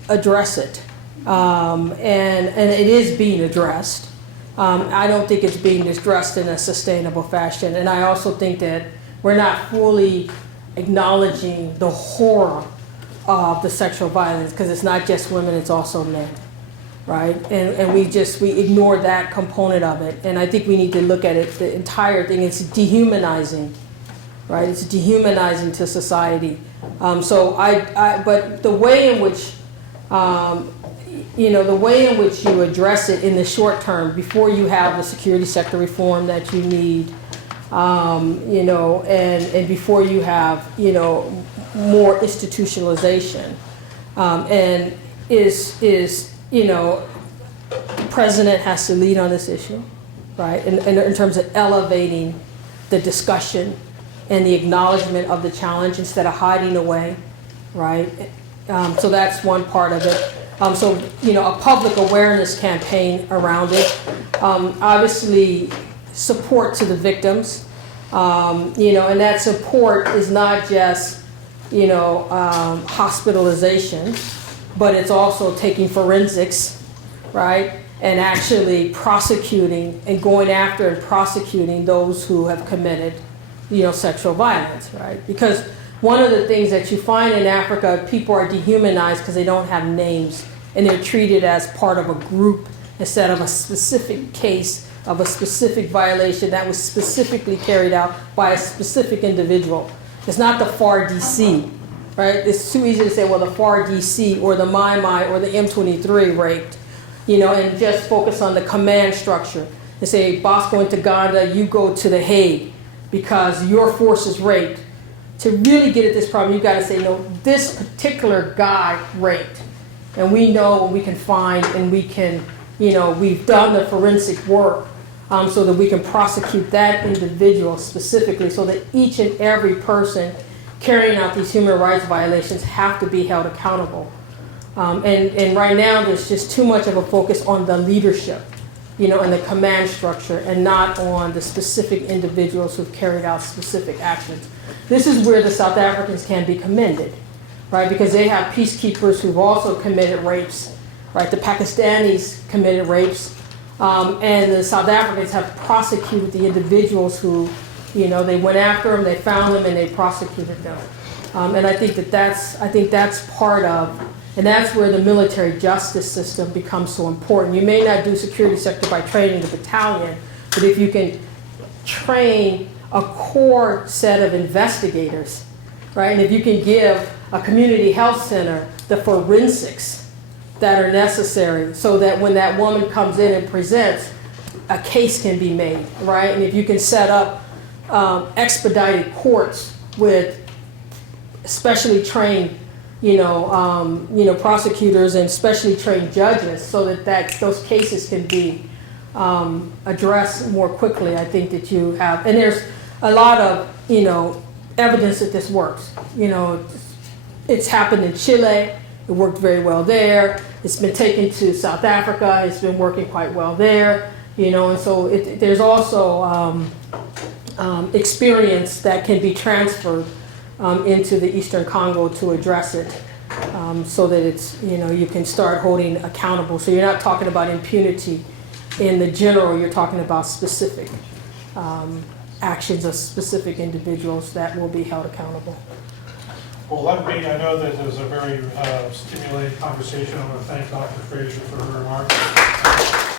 address it, and it is being addressed. I don't think it's being addressed in a sustainable fashion, and I also think that we're not fully acknowledging the horror of the sexual violence, because it's not just women, it's also men, right? And we ignore that component of it, and I think we need to look at it, the entire thing. It's dehumanizing. Right, it's dehumanizing to society. But the way in which, the way in which you address it in the short term, before you have the security sector reform that you need, and before you have, more institutionalization, and the president has to lead on this issue, right? In terms of elevating the discussion and the acknowledgement of the challenge instead of hiding away, right? So that's one part of it. A public awareness campaign around it. Obviously, support to the victims, and that support is not just, hospitalization, but it's also taking forensics, right? And actually prosecuting and going after and prosecuting those who have committed sexual violence, right? Because one of the things that you find in Africa, people are dehumanized because they don't have names, and they're treated as part of a group instead of a specific case of a specific violation that was specifically carried out by a specific individual. It's not the FAR DC, right? It's too easy to say, well, the FAR DC or the Mai or the M23 raped, and just focus on the command structure. They say, Bosco in Uganda, you go to The Hague, because your force is raped. To really get at this problem, you've got to say, no, this particular guy raped. And we know what we can find, and we can, we've done the forensic work so that we can prosecute that individual specifically, so that each and every person carrying out these human rights violations have to be held accountable. And right now, there's just too much of a focus on the leadership, and the command structure, and not on the specific individuals who've carried out specific actions. This is where the South Africans can be commended, right? Because they have peacekeepers who've also committed rapes, right? The Pakistanis committed rapes, and the South Africans have prosecuted the individuals who, they went after them, they found them, and they prosecuted them. And I think that's part of, and that's where the military justice system becomes so important. You may not do security sector by training the battalion, but if you can train a core set of investigators, right? And if you can give a community health center the forensics that are necessary so that when that woman comes in and presents, a case can be made, right? And if you can set up expedited courts with specially trained, prosecutors and specially trained judges so that those cases can be addressed more quickly, I think that you have, and there's a lot of, evidence that this works. It's happened in Chile, it worked very well there. It's been taken to South Africa, it's been working quite well there, and so there's also experience that can be transferred into the Eastern Congo to address it, so that it's, you can start holding accountable. So you're not talking about impunity in the general, you're talking about specific actions of specific individuals that will be held accountable. Well, I know that it was a very stimulating conversation. I want to thank Dr. Frazer for her remarks.